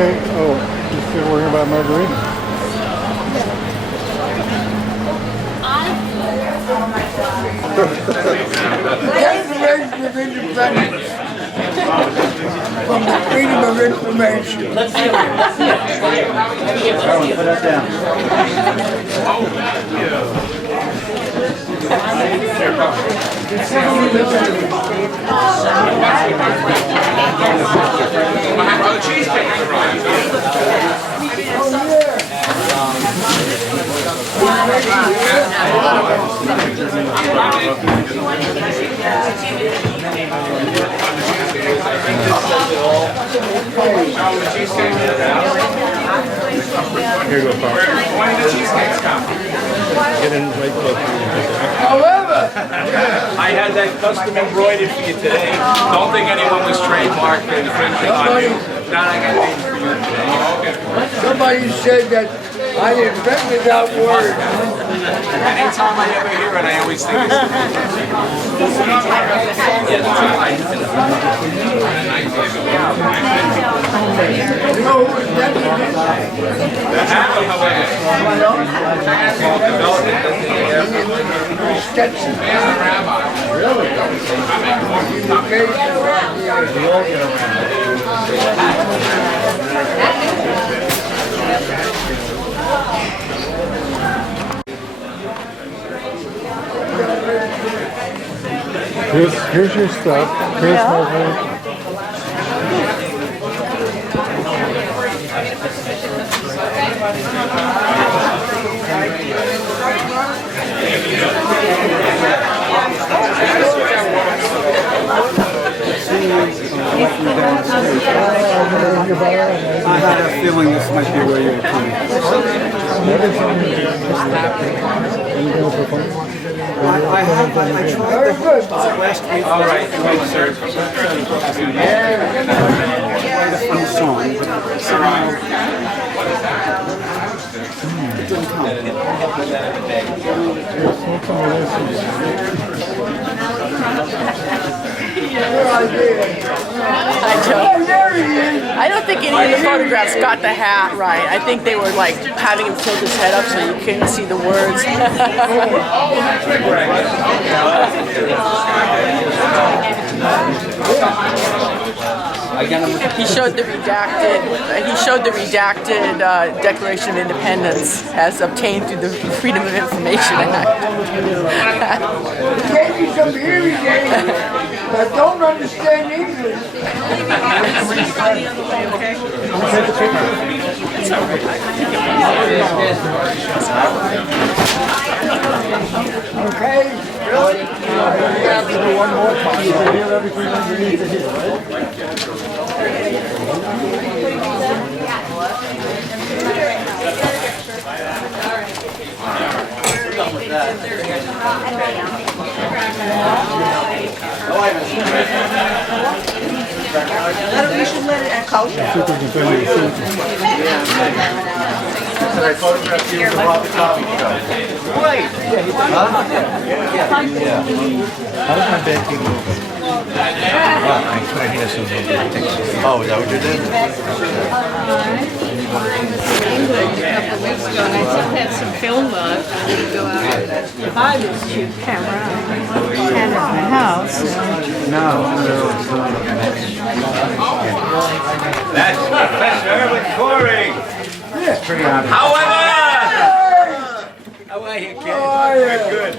Okay. Oh, you're still worrying about margarita? Declaration of Independence from the freedom of information. Let's see it. Let's see it. Put that down. Here you go, Paul. When did the cheesecakes come? Get in right close. However, I had that custom embroidered for you today. Don't think anyone was trademarked or infringing on you. Not I got it for you today. somebody said that I invented that word. Anytime I ever hear it, I always think it's You know who invented it? Stetson. Here's your stuff. Here's more. I had a feeling this might be where you were coming. I tried the last week. all right. Quite a funny song, but somehow it didn't come. I don't think any of the photographs got the hat right. I think they were like having him tilt his head up so you couldn't see the words. He showed the redacted. He showed the redacted Declaration of Independence as obtained through the Freedom of Information Act. He gave me some hearing aids that don't understand English. Okay? Really? You have to do one more time. You can hear everything underneath the here, right? We should let it echo. I photographed you from off the coffee shop. Right. How's my baking moving? Oh, is that what you did? England a couple of weeks ago, and I still had some film on. I go out and buy this cheap camera and had it at my house. No. That's Professor Irwin Corey. It's pretty obvious. However, how are you, kid? Good.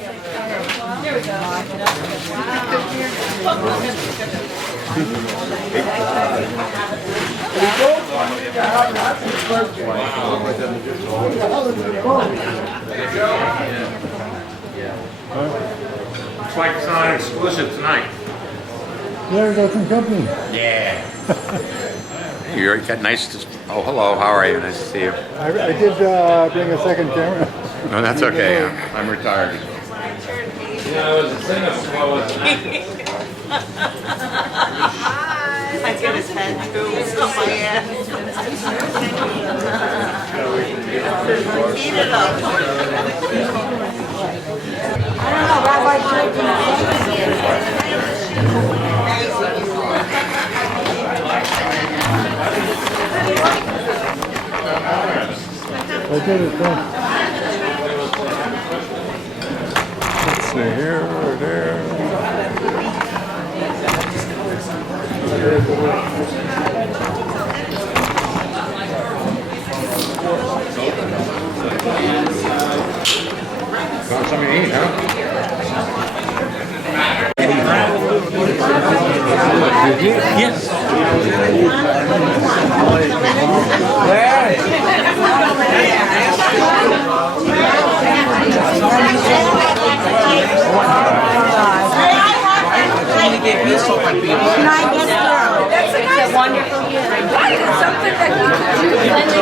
Looks like it's on exclusive tonight. There goes some company. Yeah. You got nice. Oh, hello. How are you? Nice to see you. I did bring a second camera. No, that's okay. I'm retired. I get his head too. It's not my ass. Eat it up. I don't know, Rabbi Jacob. I did it then. Let's see, here or there. Got something to eat, huh? It's a wonderful hearing. Something that you can do.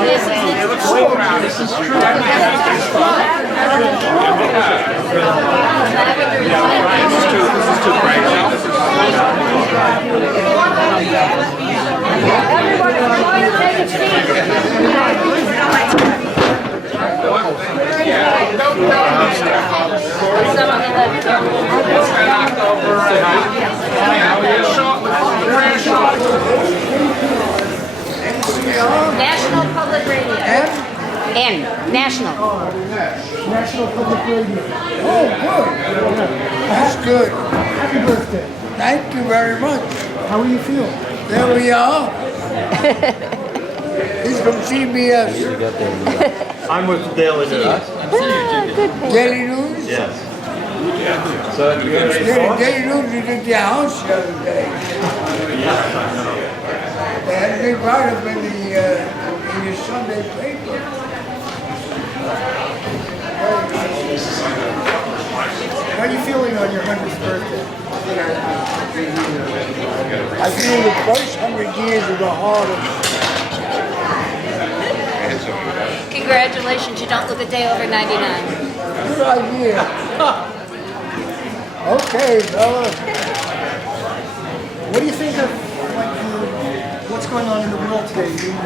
Cleanliness is This is true. This is too bright. National Public Radio. N. National. National Public Radio. Oh, good. That's good. Happy birthday. Thank you very much. How do you feel? There we are. He's from CBS. I'm with the Daily News. Daily News? Yes. So you got any thoughts? Daily News is at the house the other day. They had a big write-up in the Sunday paper. How are you feeling on your 100th birthday? I feel the first 100 years are the hardest. Congratulations, you don't look a day over 99. Good idea. Okay, fella. What do you think of what's going on in the world today? You're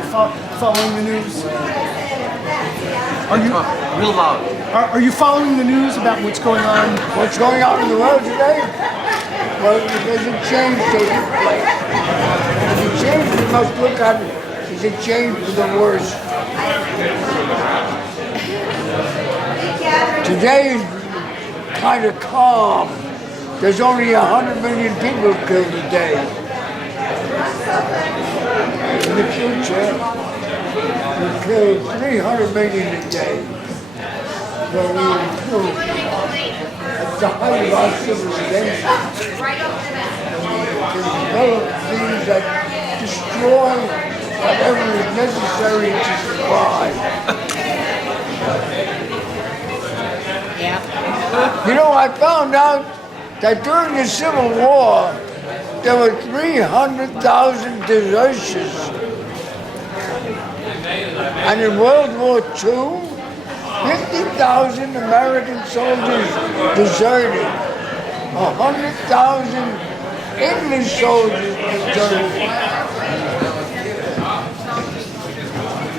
following the news? Are you Real loud. are you following the news about what's going on? What's going on in the world today? Well, there's a change taking place. There's a change we must look at. It's a change for the worse. Today is kind of calm. There's only 100 million people killed today. In the future, we kill 300 million a day. So we improve. At the height of our civilization, we develop things that destroy whatever is necessary to survive. Yeah. You know, I found out that during the Civil War, there were 300,000 desertions. And in World War II, 50,000 American soldiers deserted. 100,000 English soldiers deserted.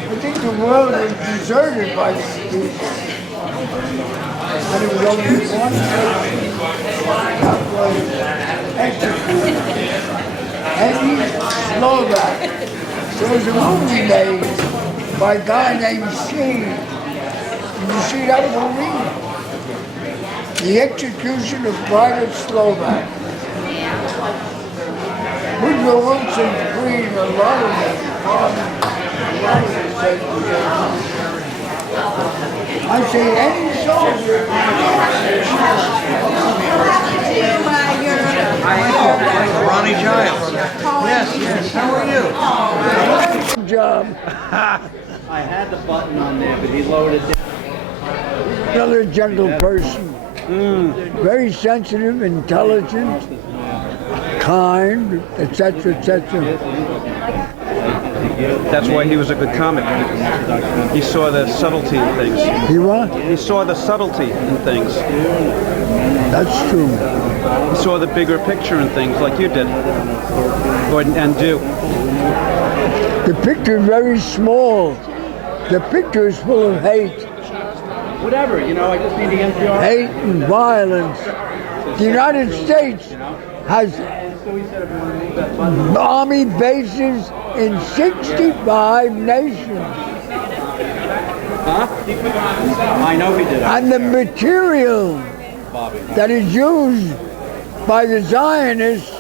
I think the world was deserted by these people. And it was only one person that was executed. And he's Slovak. There was a movie made by a guy named Sheen. Did you see that movie? The Execution of Private Slovak. Woodrow Wilson's Queen, a lot of them said I say any soldier. Ronnie Giles. Yes. How are you? Good job. I had the button on there, but he lowered it down. Another gentle person. Very sensitive, intelligent, kind, etc., etc. That's why he was a good comic. He saw the subtlety in things. He what? He saw the subtlety in things. That's true. He saw the bigger picture in things like you did. And do. The picture is very small. The picture is full of hate. Whatever, I just need the NPR. Hate and violence. The United States has army bases in 65 nations. Huh? I know he did. And the material that is used by the Zionists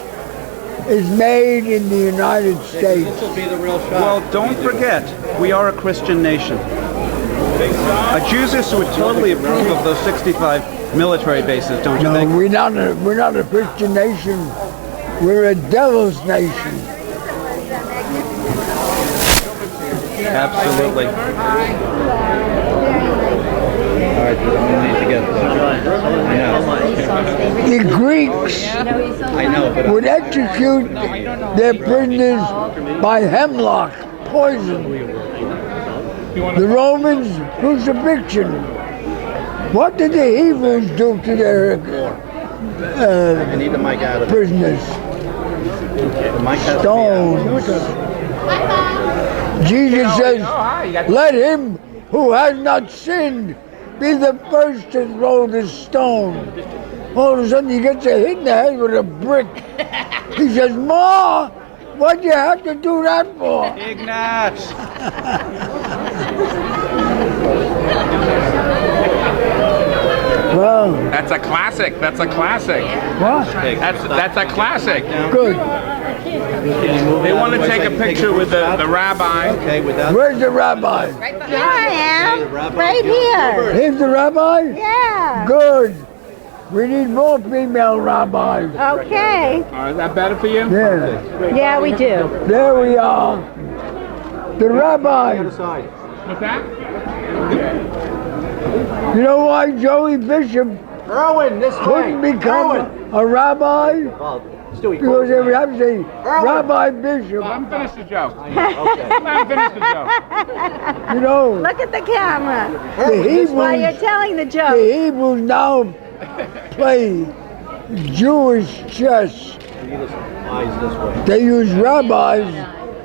is made in the United States. This will be the real shot. Well, don't forget, we are a Christian nation. A Jews would totally approve of those 65 military bases, don't you think? No, we're not a Christian nation. We're a devil's nation. Absolutely. All right, we need to get The Greeks would execute their prisoners by hemlock poison. The Romans, crucifixion. What did the Hebrews do to their prisoners? Stones. Jesus says, let him who has not sinned be the first to throw the stone. All of a sudden he gets a hit in the head with a brick. He says, Ma, what'd you have to do that for? Ignatz! Well, That's a classic. That's a classic. what? That's a classic. Good. They want to take a picture with the rabbi. Okay, without... Where's the rabbi? Here I am, right here. Here's the rabbi? Yeah. Good. We need more female rabbis. Okay. Is that better for you? Yeah. Yeah, we do. There we are. The rabbi. What's that? You know why Joey Bishop Irwin, this couldn't become a rabbi? Because they would have to say, Rabbi Bishop. I'm finished the joke. I'm finished the joke. You know, Look at the camera. the While you're Hebrews, telling the the joke. Hebrews now play Jewish chess. They use rabbis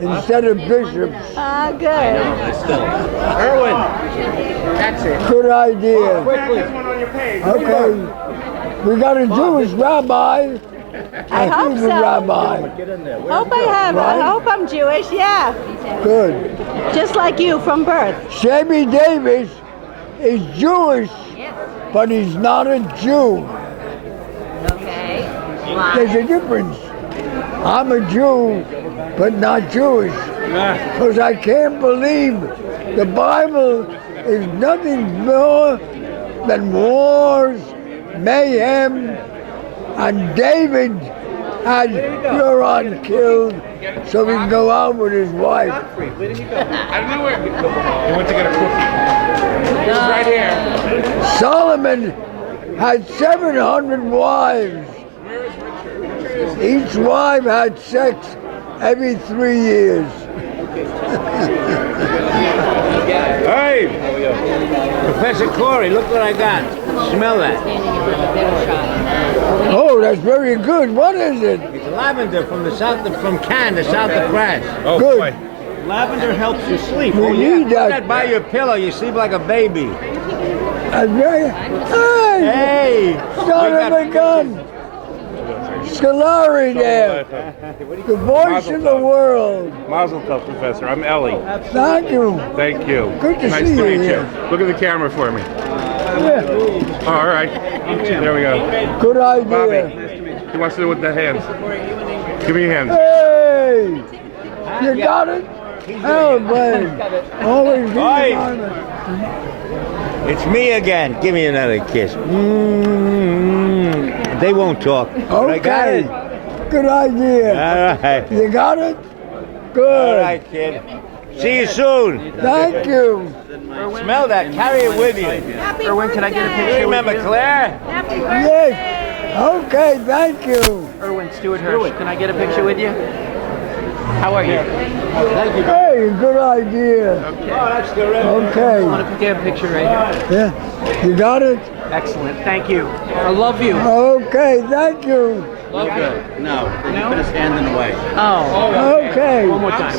instead of bishops. Ah, good. Irwin, that's it. Good idea. Quickly. Okay. We got a Jewish rabbi, I a hope Hebrew so. rabbi. Hope I have. I hope I'm Jewish. Yeah. Good. Just like you from birth. Sammy Davis is Jewish, but he's not a Jew. Okay. There's a difference. I'm a Jew, but not Jewish. Because I can't believe the Bible is nothing more than wars, mayhem, and David had Huron killed so he can go out with his wife. I don't know where. He went to get a cookie. It was right here. Solomon had 700 wives. Each wife had sex every 3 years. Hey, Professor Corey, look what I got. Smell that. Oh, that's very good. What is it? It's lavender from the south, from Cannes, the south of France. Oh, Good. boy. Lavender helps you sleep. We need Put that that. by your pillow, you sleep like a baby. That's very. Hey! Hey! Son of a gun! Scolari there. The voice of the world. Mazel tov, Professor. I'm Ellie. Thank you. Thank you. Good to nice see to you meet here. Look at the camera for me. Yeah. Oh, all right. There we go. Good idea. Bobby. He wants to do it with the hands. Give me your hands. Hey! You got it? Oh, buddy. Always be Oi. honest. It's me again. Give me another kiss. They won't talk. But I got Okay. it. Good idea. All right. You got it? All Good. right, kid. See you soon. Thank you. Smell that. Carry it with you. Happy Irwin, can I get a birthday. picture? You remember Claire? Happy birthday. Yes. Okay, thank you. Irwin, Stuart Hirsch, can I get a picture with you? How are you? Hey, good idea. Oh, that's the red. I want Okay. to get a picture right here. Yeah. You got it? Excellent. Thank you. I love you. Okay, thank you. Love you. No, you put his hand in the way. Oh. Okay. One more time.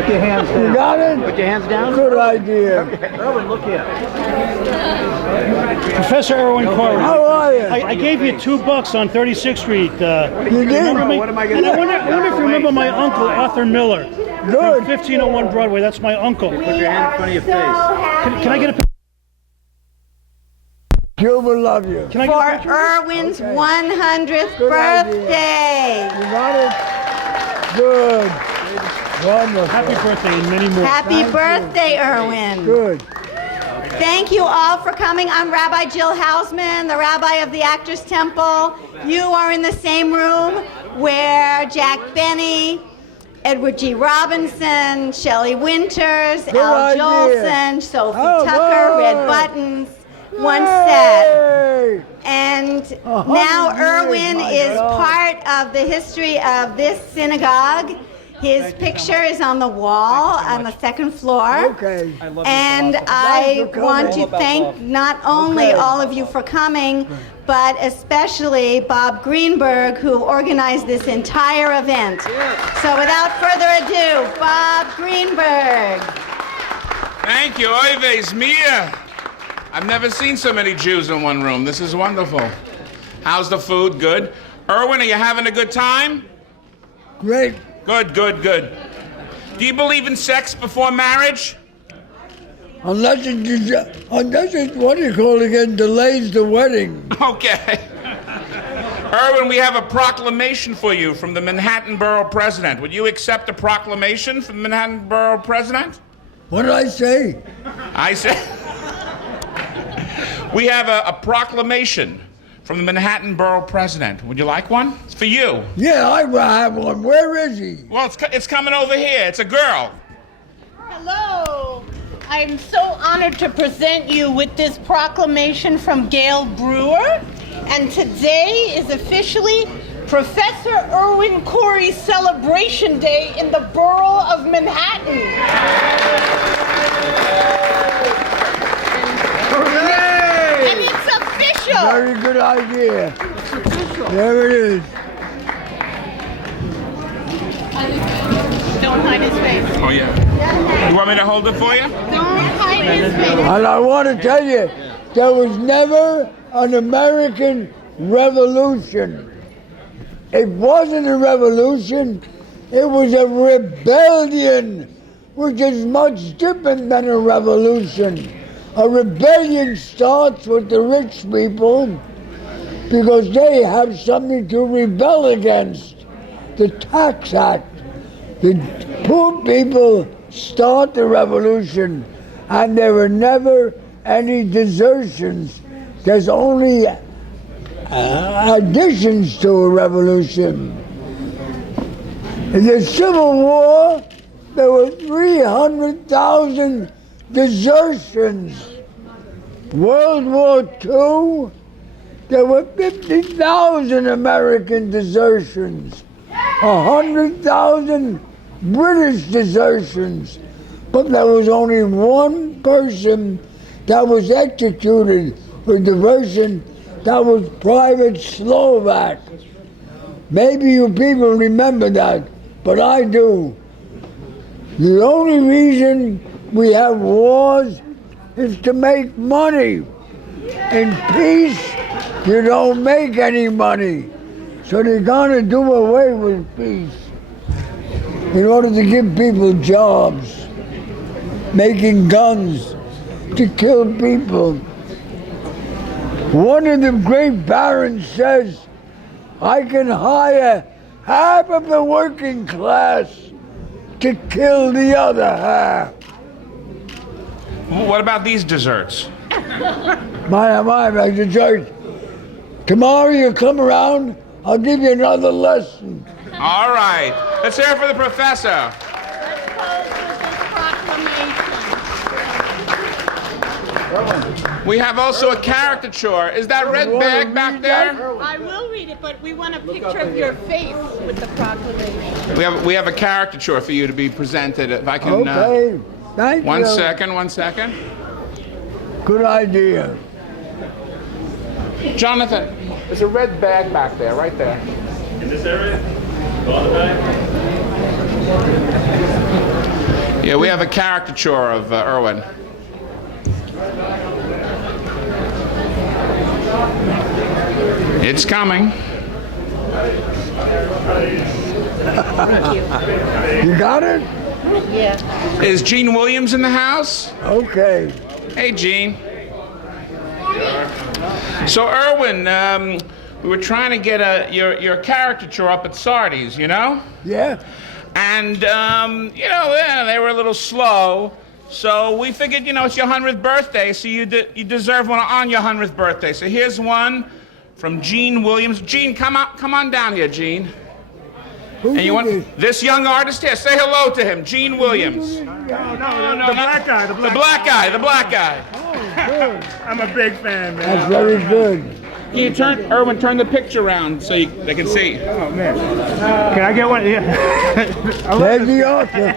Put your hands down. You got it? Put your hands down. Good idea. Irwin, look here. Professor Irwin Corey. How are you? I gave you $2 on 36th Street. You did? Remember me? What am I gonna And I do? wonder if you remember my uncle, Arthur Miller. Good. 1501 Broadway. That's my uncle. Put your hand in front of your face. Can I get a picture? Jill will love you. Can I get a For picture? Irwin's 100th Good idea. birthday. You got it? Good. Wonderful. Happy birthday and many more. Happy birthday, Irwin. Good. Thank you all for coming. I'm Rabbi Jill Hausman, the rabbi of the Actors Temple. You are in the same room where Jack Benny, Edward G. Robinson, Shelley Winters, Al idea. Jolson, Sophie Oh, Tucker, boy. Red Buttons, once sat. Hey! And 100 now years, Irwin my is God. part of the history of this synagogue. His picture is on the wall on the second floor. Okay. And Thanks I for want coming. to thank not only Okay. all of you for coming, but especially Bob Greenberg, who organized this entire event. So without further ado, Bob Greenberg. Thank you. Oives Mia. I've never seen so many Jews in one room. This is wonderful. How's the food? Good. Irwin, are you having a good time? Great. Good, good, good. Do you believe in sex before marriage? Unless it, what do you call it again, delays the wedding. Okay. Irwin, we have a proclamation for you from the Manhattan Borough President. Would you accept a proclamation from the Manhattan Borough President? What did I say? I said... We have a proclamation from the Manhattan Borough President. Would you like one? It's for you. Yeah, I will have one. Where is he? Well, it's coming over here. It's a girl. Hello. I'm so honored to present you with this proclamation from Gail Brewer. And today is officially Professor Irwin Corey Celebration Day in the Borough of Manhattan. And it's official. Very good idea. There it is. Don't hide his face. Oh, yeah. You want me to hold it for you? Don't hide his face. And I want to tell you, there was never an American revolution. It wasn't a revolution, it was a rebellion, which is much different than a revolution. A rebellion starts with the rich people because they have something to rebel against. The Tax Act. The poor people start the revolution, and there were never any desertions. There's only additions to a revolution. In the Civil War, there were 300,000 desertions. World War II, there were 50,000 American desertions, 100,000 British desertions, but there was only one person that was executed for desertion. That was Private Slovak. Maybe you people remember that, but I do. The only reason we have wars is to make money. In peace, you don't make any money. So they're gonna do away with peace in order to give people jobs, making guns to kill people. One of the great barons says, I can hire half of the working class to kill the other half. What about these desserts? My dessert. Tomorrow you come around, I'll give you another lesson. All right. Let's hear it for the professor. We have also a caricature. Is that red bag back there? I will read it, but we want a picture of your face with the proclamation. We have a caricature for you to be presented. If I can. Okay, thank you. One second. Good idea. Jonathan, there's a red bag back there, right there. In this area? Go on the back. Yeah, we have a caricature of Irwin. It's coming. You got it? Yeah. Is Gene Williams in the house? Okay. Hey, Gene. So, Irwin, we were trying to get your caricature up at Sardi's, you know? Yeah? And, you know, they were a little slow. So we figured, you know, it's your 100th birthday, so you deserve one on your 100th birthday. So here's one from Gene Williams. Gene, come on down here, Gene. Who And you want this? this young artist here? Say hello to him, Gene Williams. No, the black guy. The black guy. Oh, good. I'm a big fan, man. That's very good. Can you turn the picture around so they can see? Oh, man. Can I get one? Yeah. There's the author.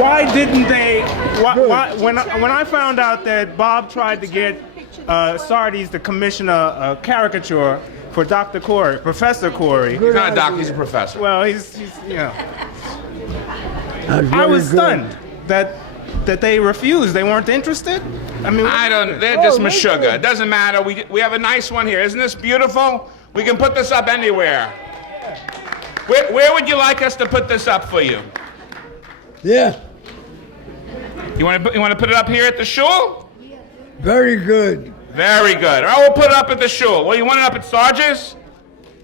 Why didn't they? Why, when I found out that Bob tried to get Sardi's to commission a caricature for Dr. Corey, Professor Corey. He's not a doctor, he's a professor. Well, he's you know. That's I was very stunned that they refused. They weren't interested. I mean, They're just meshuggah. It doesn't matter. We have a nice one here. Isn't this beautiful? We can put this up anywhere. Where would you like us to put this up for you? Yeah, You want to put it up here at the shul? very good. Very good. All right, we'll put it up at the shul. Well, you want it up at Sarge's?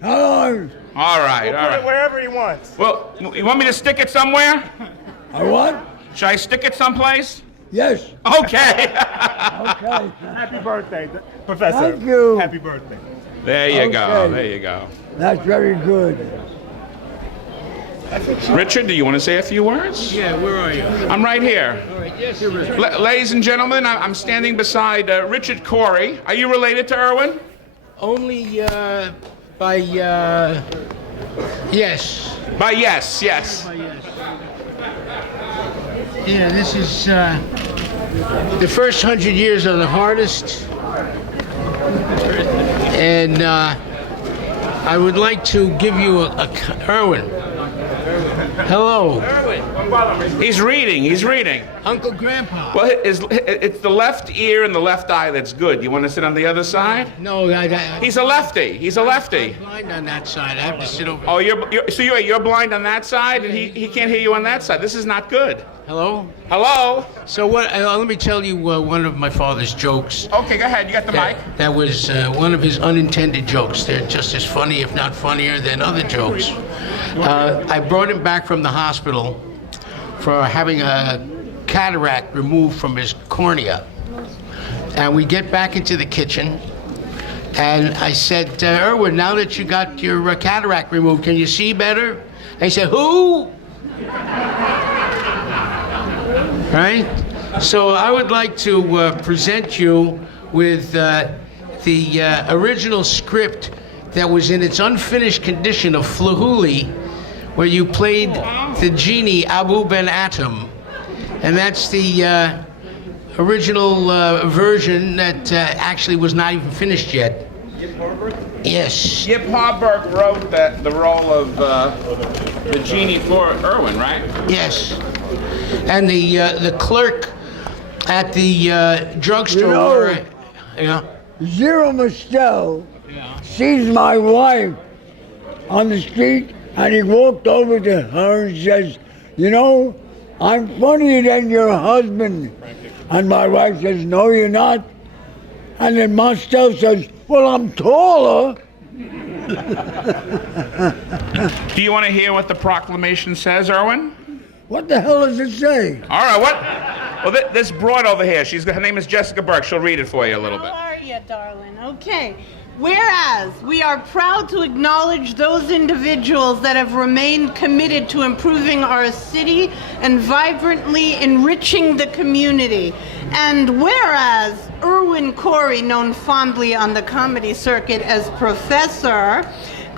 Hello. All right, all put it right. wherever he wants. Well, you want me to stick it somewhere? I what? Should I stick it someplace? Yes. Okay. Okay. Happy birthday, Professor. Thank you. Happy birthday. There you go. Okay. There you go. That's very good. Richard, do you want to say a few words? Yeah, where are you? I'm right here. All right, yes, you're Ladies and gentlemen, I'm standing beside Richard Corey. Are you related to Irwin? Only by yes. By yes, yes. By yes. Yeah, this is the first 100 years are the hardest, and I would like to give you Irwin. Hello. He's reading. He's reading. Uncle Grandpa. Well, it's the left ear and the left eye that's good. You want to sit on the other side? No, He's a lefty. He's a lefty. I'm blind on that side. I have to sit over. Oh, you're blind on that side, and he can't hear you on that side. This is not good. Hello? Hello? So what? Let me tell you one of my father's jokes. Okay, go ahead. You got the mic. That was one of his unintended jokes. They're just as funny, if not funnier, than other jokes. I brought him back from the hospital for having a cataract removed from his cornea. And we get back into the kitchen, and I said, Irwin, now that you got your cataract removed, can you see better? And he said, who? Right? So I would like to present you with the original script that was in its unfinished condition of Flahooley, where you played the genie Abu Ben Atom. And that's the original version that actually was not even finished yet. Yes. Yip Harburg wrote the role of the genie for Irwin, right? Yes. And the clerk at the drugstore. Yeah. Zero Mostel sees my wife on the street, and he walked over to her and says, you know, I'm funnier than your husband. And my wife says, no, you're not. And then Mostel says, well, I'm taller. Do you want to hear what the proclamation says, Irwin? What the hell does it say? All right, what? Well, this broad over here, her name is Jessica Burke. She'll read it for you a little bit. How are you, darling? Okay. Whereas we are proud to acknowledge those individuals that have remained committed to improving our city and vibrantly enriching the community. And whereas Irwin Corey, known fondly on the comedy circuit as Professor,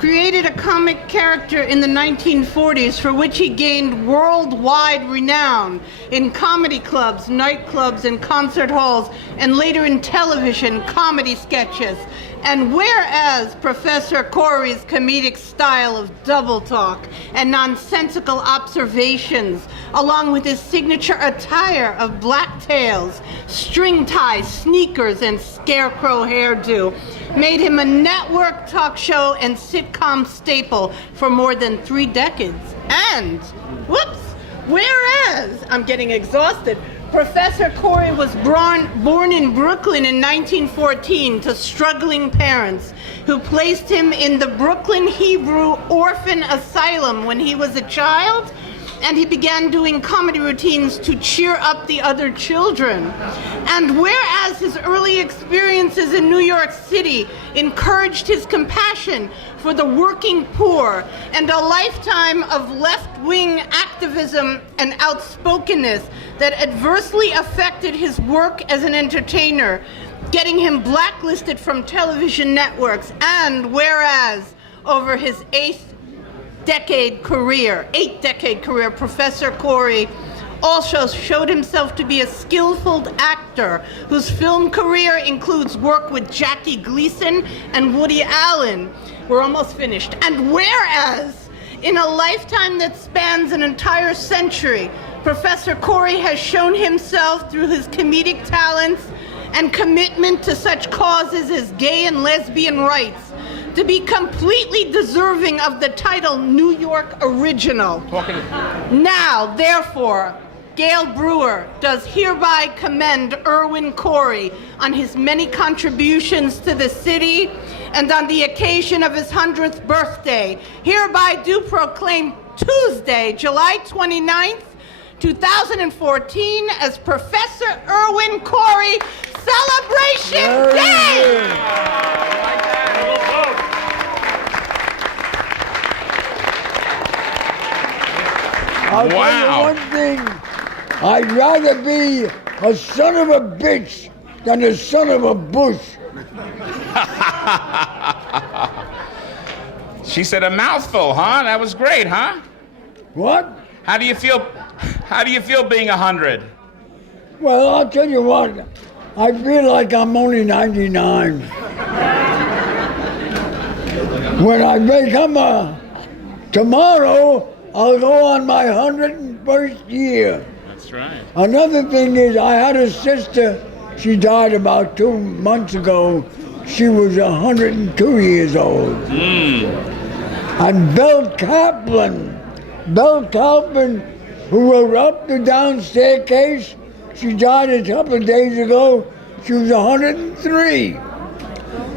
created a comic character in the 1940s for which he gained worldwide renown in comedy clubs, nightclubs, and concert halls, and later in television comedy sketches. And whereas Professor Corey's comedic style of double talk and nonsensical observations, along with his signature attire of black tails, string ties, sneakers, and scarecrow hairdo, made him a network talk show and sitcom staple for more than 3 decades. And, whereas, I'm getting exhausted, Professor Corey was born in Brooklyn in 1914 to struggling parents who placed him in the Brooklyn Hebrew Orphan Asylum when he was a child, and he began doing comedy routines to cheer up the other children. And whereas his early experiences in New York City encouraged his compassion for the working poor and a lifetime of left-wing activism and outspokenness that adversely affected his work as an entertainer, getting him blacklisted from television networks, and whereas over his 8-decade career, Professor Corey also showed himself to be a skillful actor whose film career includes work with Jackie Gleason and Woody Allen. We're almost finished. And whereas in a lifetime that spans an entire century, Professor Corey has shown himself through his comedic talents and commitment to such causes as gay and lesbian rights to be completely deserving of the title New York Original. Now, therefore, Gail Brewer does hereby commend Irwin Corey on his many contributions to the city and on the occasion of his 100th birthday. Hereby do proclaim Tuesday, July 29th, 2014 as Professor Irwin Corey Celebration Day! I'll tell you one thing. I'd rather be a son of a bitch than a son of a bush. She said a mouthful, huh? That was great, huh? What? How do you feel being 100? Well, I'll tell you what. I feel like I'm only 99. When I become tomorrow, I'll go on my 101st year. That's right. Another thing is, I had a sister, she died about 2 months ago. She was 102 years old. And Belle Kaplan, who wrote Up the Down Staircase, she died a couple of days ago. She was 103.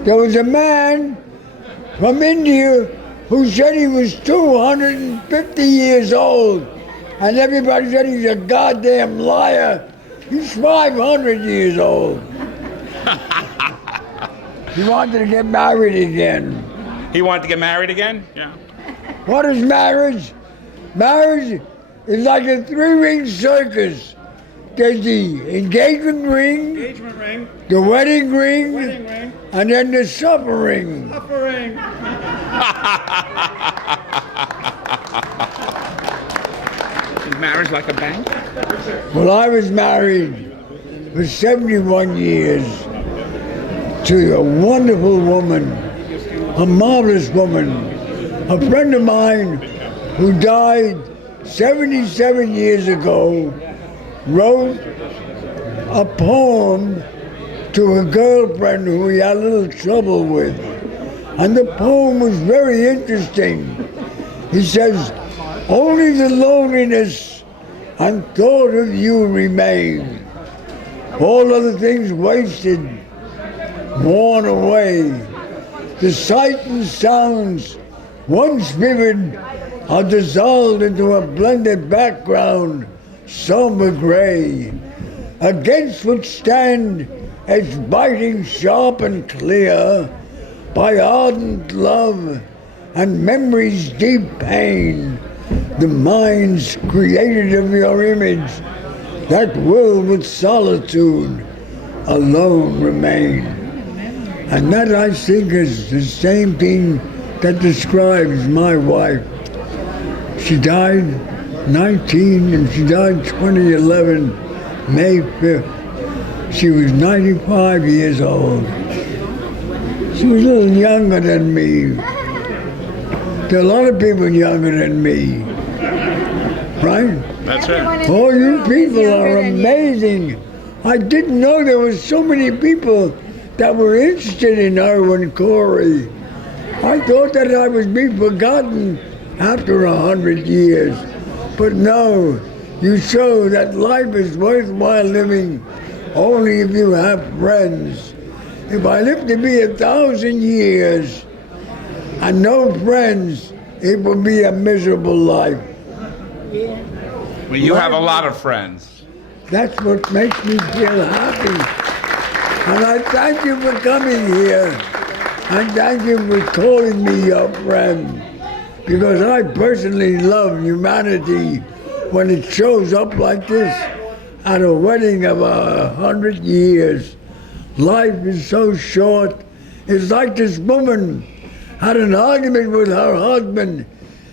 There was a man from India who said he was 250 years old. And everybody said he's a goddamn liar. He's 500 years old. He wanted to get married again. He wanted to get married again? Yeah. What is marriage? Marriage is like a 3-ring circus. There's the engagement ring, the wedding ring, and then the supper ring. Is marriage like a bank? Well, I was married for 71 years to a wonderful woman, a marvelous woman, a friend of mine who died 77 years ago, wrote a poem to a girlfriend who he had a little trouble with. And the poem was very interesting. He says, "Only the loneliness and thought of you remain. All other things wasted, worn away. The sight and sounds, once vivid, are dissolved into a blended background, somber gray, against which stand, as biting sharp and clear, by ardent love and memory's deep pain, the minds created of your image, that will with solitude alone remain." And that, I think, is the same thing that describes my wife. She died 19 and she died 2011, May 5th. She was 95 years old. She was a little younger than me. There are a lot of people younger than me, right? That's right. Oh, you people are amazing. I didn't know there were so many people that were interested in Irwin Corey. I thought that I would be forgotten after 100 years. But no, you show that life is worthwhile living only if you have friends. If I live to be 1,000 years and no friends, it will be a miserable life. Well, you have a lot of friends. That's what makes me feel happy. And I thank you for coming here. And thank you for calling me your friend. Because I personally love humanity when it shows up like this at a wedding of 100 years. Life is so short. It's like this woman had an argument with her husband.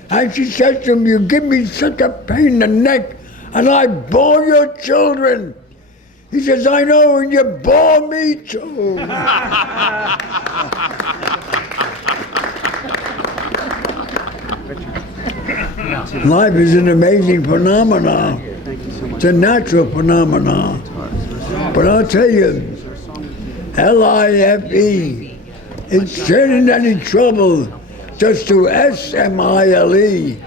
And she said to him, "You give me such a pain in the neck, and I bore your children." He says, "I know, and you bore me too." Life is an amazing phenomenon. It's a natural phenomenon. But I'll tell you, L-I-F-E, it's turning any trouble just to S-M-I-L-E.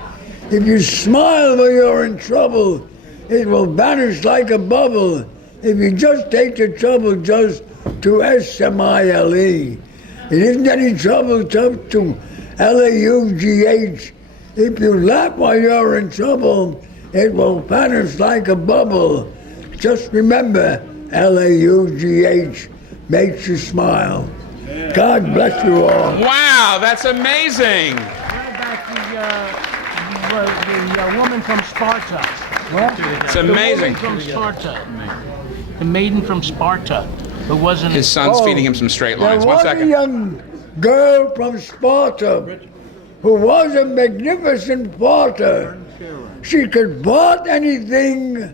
If you smile when you're in trouble, it will vanish like a bubble. If you just take the trouble just to S-M-I-L-E. It isn't any trouble just to L-A-U-G-H. If you laugh while you're in trouble, it will vanish like a bubble. Just remember, L-A-U-G-H makes you smile. God bless you all. Wow, that's amazing. The woman from Sparta. It's amazing. The woman from Sparta. The maiden from Sparta. Who wasn't His son's feeding him some straight lines. There 1 was second. a young girl from Sparta who was a magnificent farter. She could fart anything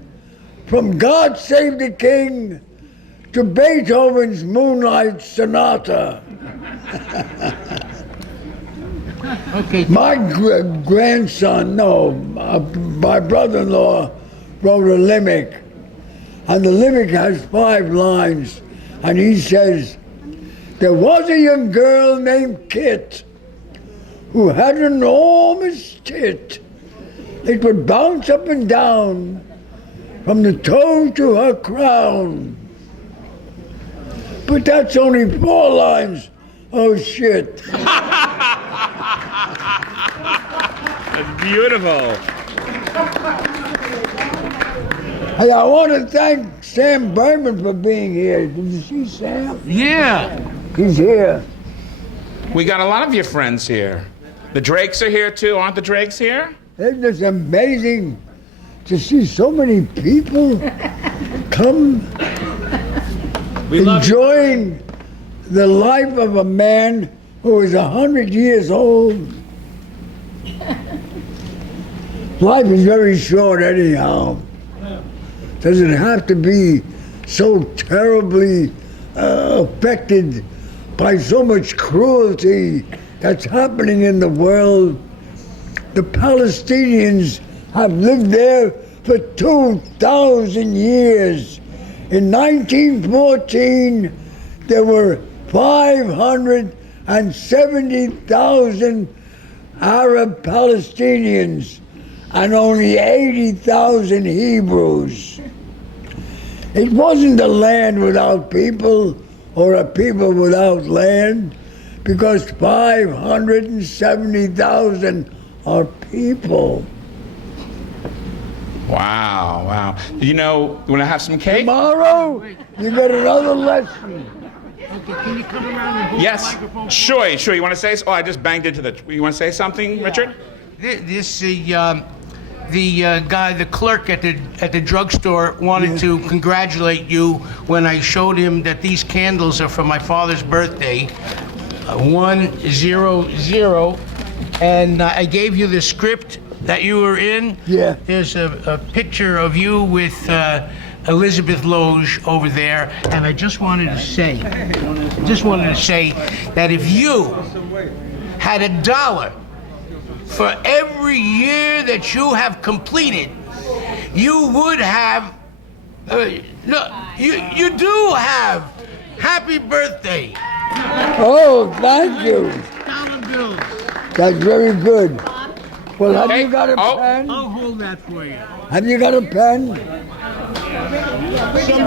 from God Save the King to Beethoven's Moonlight Sonata. Okay. My grandson, my brother-in-law wrote a limerick, and the limerick has 5 lines, and he says, "There was a young girl named Kit who had an enormous tit. It would bounce up and down from the toe to her crown." But that's only 4 lines. Oh, shit. It's beautiful. Hey, I want to thank Sam Berman for being here. Did you see Sam? Yeah. He's here. We got a lot of your friends here. The Drakes are here too. Aren't the Drakes here? It's just amazing to see so many people come enjoying the life of a man who is 100 years old. Life is very short anyhow. Does it have to be so terribly affected by so much cruelty that's happening in the world? The Palestinians have lived there for 2,000 years. In 1914, there were 570,000 Arab Palestinians and only 80,000 Hebrews. It wasn't a land without people or a people without land, because 570,000 are people. Wow, wow. You know, you want to have some cake? Tomorrow, you got another lesson. Okay, can you come around and hold the Yes. microphone? Sure. You want to say? Oh, I just banged into the. You want to say something, Richard? The guy, the clerk at the drugstore, wanted to congratulate you when I showed him that these candles are for my father's birthday. 100. And I gave you the script that you were in. Yeah. There's a picture of you with Elizabeth Loge over there. And I just wanted to say that if you had $1 for every year that you have completed, you would have, you do have. Happy birthday. Oh, thank you. Dollar bills. That's very good. Well, have you got a pen? I'll hold that for you. Have you got a pen?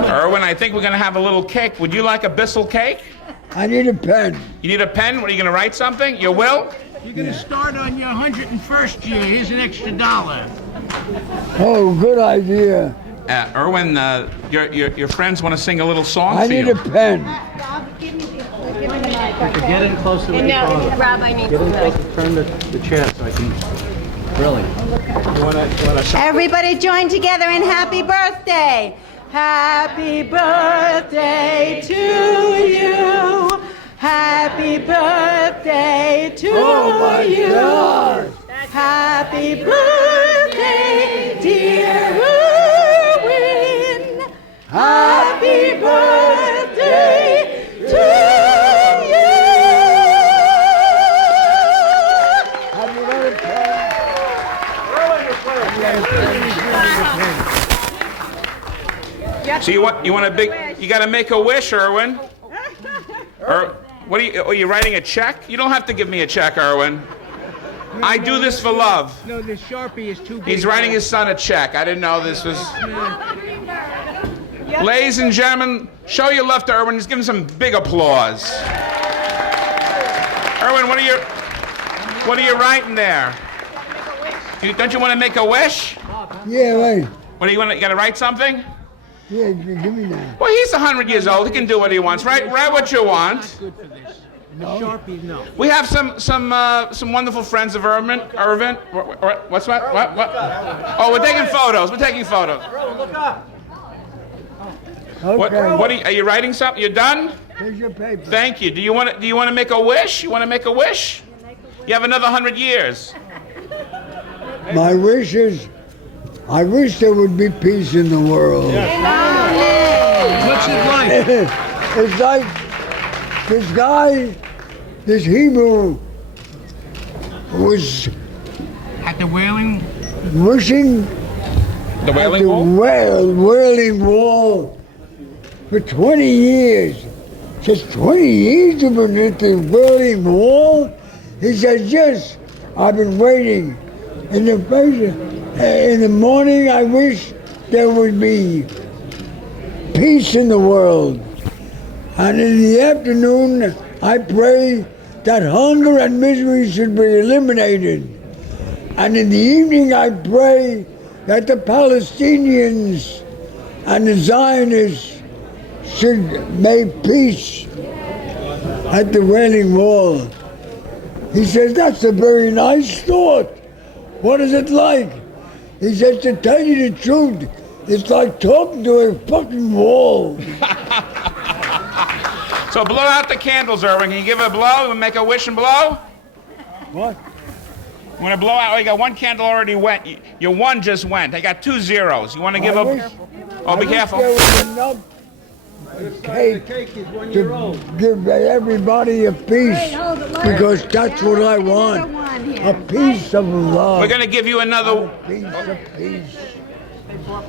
Irwin, I think we're going to have a little cake. Would you like a Bissell cake? I need a pen. You need a pen? What, are you going to write something? You will? You're going to start on your 101st year. Here's an extra $1. Oh, good idea. Irwin, your friends want to sing a little song I for need you. a pen. Get in closer with the phone. Rabbi needs Get in closer, turn the chair so I can... Really? You wanna Everybody join together in happy birthday. Happy birthday to you. Happy birthday to you. God. Happy birthday, dear Irwin. Happy birthday to you. Have you got a pen? So you want a big, you got to make a wish, Irwin. Or what are you writing a check? You don't have to give me a check, Irwin. I do this for love. No, the Sharpie is too big. He's writing his son a check. I didn't know this was... Ladies and gentlemen, show your love to Irwin. Just give him some big applause. Irwin, what are you writing there? Don't you want to make a wish? Yeah, right. What do you want? You got to write something? Yeah, give me that. Well, he's 100 years old. He can do what he wants. Write what you want. Good for this. The Sharpie, no. We have some wonderful friends of Irwin. What's what? What? Oh, we're taking photos. We're taking photos. Okay. What are you writing something? You done? Here's your paper. Thank you. Do you want to make a wish? You want to make a wish? You have another 100 years. My wish is, I wish there would be peace in the world. What's it like? It's like this guy, this Hebrew, was At the Wailing? The wishing at Wailing the Wall? Wailing Wall for 20 years. Just 20 years you've been at the Wailing Wall? He says, yes, I've been waiting. In the morning, I wish there would be peace in the world. And in the afternoon, I pray that hunger and misery should be eliminated. And in the evening, I pray that the Palestinians and the Zionists should make peace at the Wailing Wall. He says, that's a very nice thought. What is it like? He says, to tell you the truth, it's like talking to a fucking wall. So blow out the candles, Irwin. Can you give it a blow? You want to make a wish and blow? What? You want to blow out? Oh, you got one candle already went. Your one just went. I got 2 zeros. You want to give I a... Oh, be careful. There was enough cake to give everybody a piece, because that's what I want. A piece of love. We're going to give you another... A piece.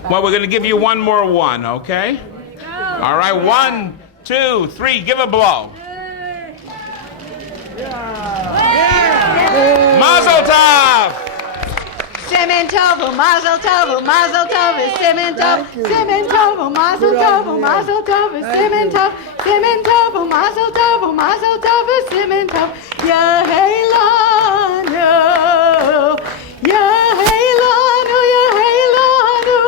Well, we're going to give you one more one, okay? All right, 1, 2, 3. Give a blow. Mazel tov! Simen Tovu, Mazel Tovu, Mazel Tovu, Simen Tovu, Simen Tovu, Mazel Tovu, Mazel Tovu, Simen Tovu, Simen Tovu, Mazel Tovu, Mazel Tovu, Simen Tovu, Yehelanu, Yehelanu, Yehelanu,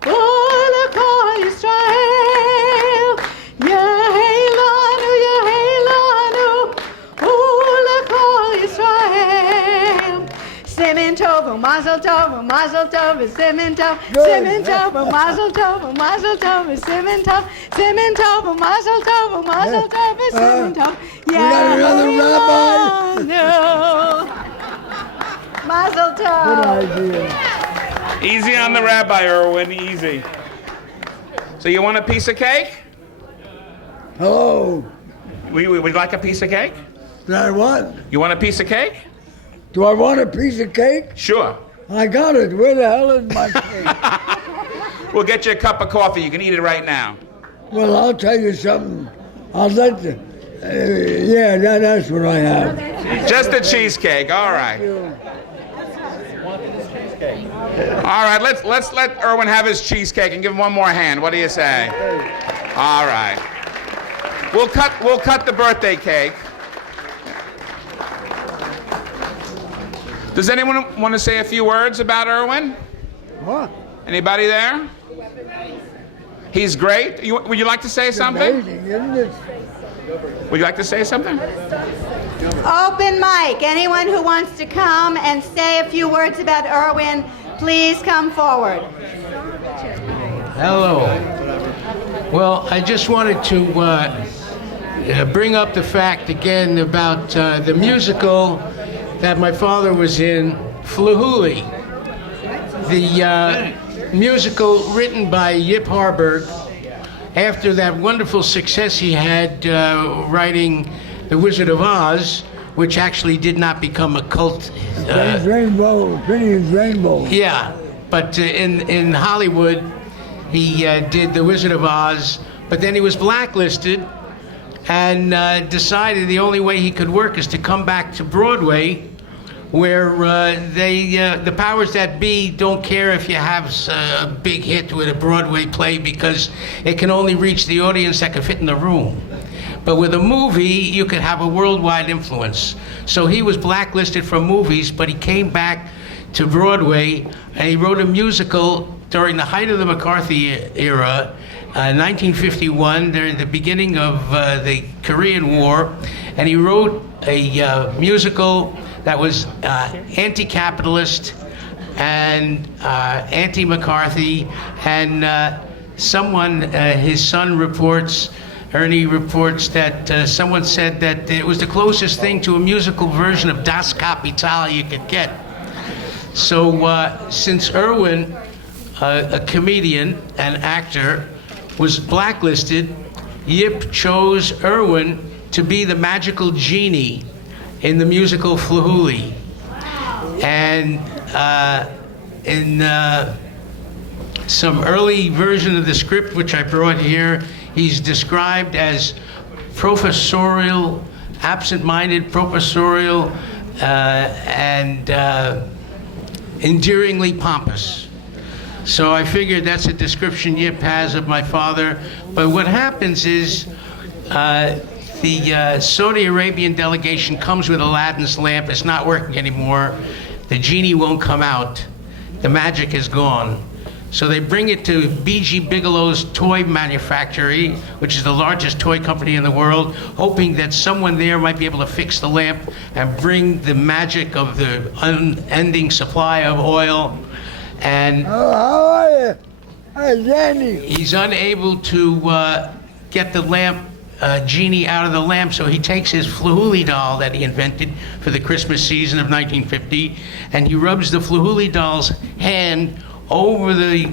Olakol Yisrael, Yehelanu, Yehelanu, Olakol Yisrael. Simen Tovu, Mazel Tovu, mazel tov, simon tov, simon tov, mazel tov, mazel tov, simon tov, simon tov, mazel tov, mazel tov, simon tov. We got another rabbi. Mazel tov. Good idea. Easy on the rabbi, Irwin, easy. So you want a piece of cake? Hello. Would you like a piece of cake? Do I what? You want a piece of cake? Do I want a piece of cake? Sure. I got it. Where the hell is my cake? We'll get you a cup of coffee. You can eat it right now. Well, I'll tell you something. I'll let you. Yeah, that's what I have. Just a cheesecake. All right. All right. Let's let Irwin have his cheesecake and give him one more hand. What do you say? All right. We'll cut the birthday cake. Does anyone want to say a few words about Irwin? What? Anybody there? He's great. Would you like to say something? Amazing, isn't it? Would you like to say something? Open mic. Anyone who wants to come and say a few words about Irwin, please come forward. Hello. Well, I just wanted to bring up the fact again about the musical that my father was in, Flahooley. The musical written by Yip Harburg after that wonderful success he had writing The Wizard of Oz, which actually did not become a cult. Phineas Rainbow. Yeah, but in Hollywood, he did The Wizard of Oz, but then he was blacklisted and decided the only way he could work is to come back to Broadway, where the powers that be don't care if you have a big hit with a Broadway play because it can only reach the audience that can fit in the room. But with a movie, you could have a worldwide influence. So he was blacklisted from movies, but he came back to Broadway and he wrote a musical during the height of the McCarthy era, 1951, during the beginning of the Korean War, and he wrote a musical that was anti-capitalist and anti-McCarthy, and his son reports, Ernie reports that someone said that it was the closest thing to a musical version of Das Kapital you could get. So since Irwin, a comedian and actor, was blacklisted, Yip chose Irwin to be the magical genie in the musical Flahooley. And in some early version of the script, which I brought here, he's described as professorial, absent-minded, professorial, and endearingly pompous. So I figured that's a description Yip has of my father. But what happens is the Saudi Arabian delegation comes with Aladdin's lamp. It's not working anymore. The genie won't come out. The magic is gone. So they bring it to B.G. Bigelow's toy manufactory, which is the largest toy company in the world, hoping that someone there might be able to fix the lamp and bring the magic of the unending supply of oil. And how are you? Hi, Danny. He's unable to get the lamp genie out of the lamp, so he takes his Flahooley doll that he invented for the Christmas season of 1950, and he rubs the Flahooley doll's hand over the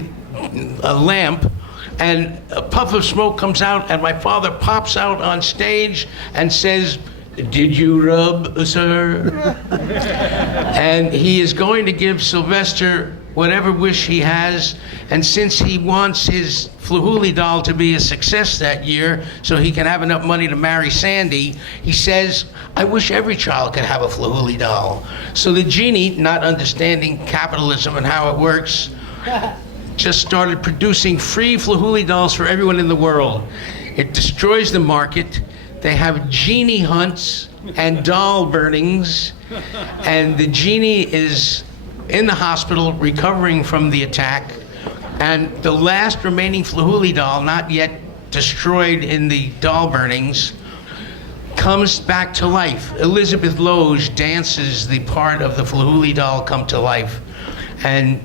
lamp, and a puff of smoke comes out, and my father pops out on stage and says, "Did you rub, sir?" And he is going to give Sylvester whatever wish he has, and since he wants his Flahooley doll to be a success that year so he can have enough money to marry Sandy, he says, "I wish every child could have a Flahooley doll." So the genie, not understanding capitalism and how it works, just started producing free Flahooley dolls for everyone in the world. It destroys the market. They have genie hunts and doll burnings, and the genie is in the hospital recovering from the attack, and the last remaining Flahooley doll, not yet destroyed in the doll burnings, comes back to life. Elizabeth Loge dances the part of the Flahooley doll come to life, and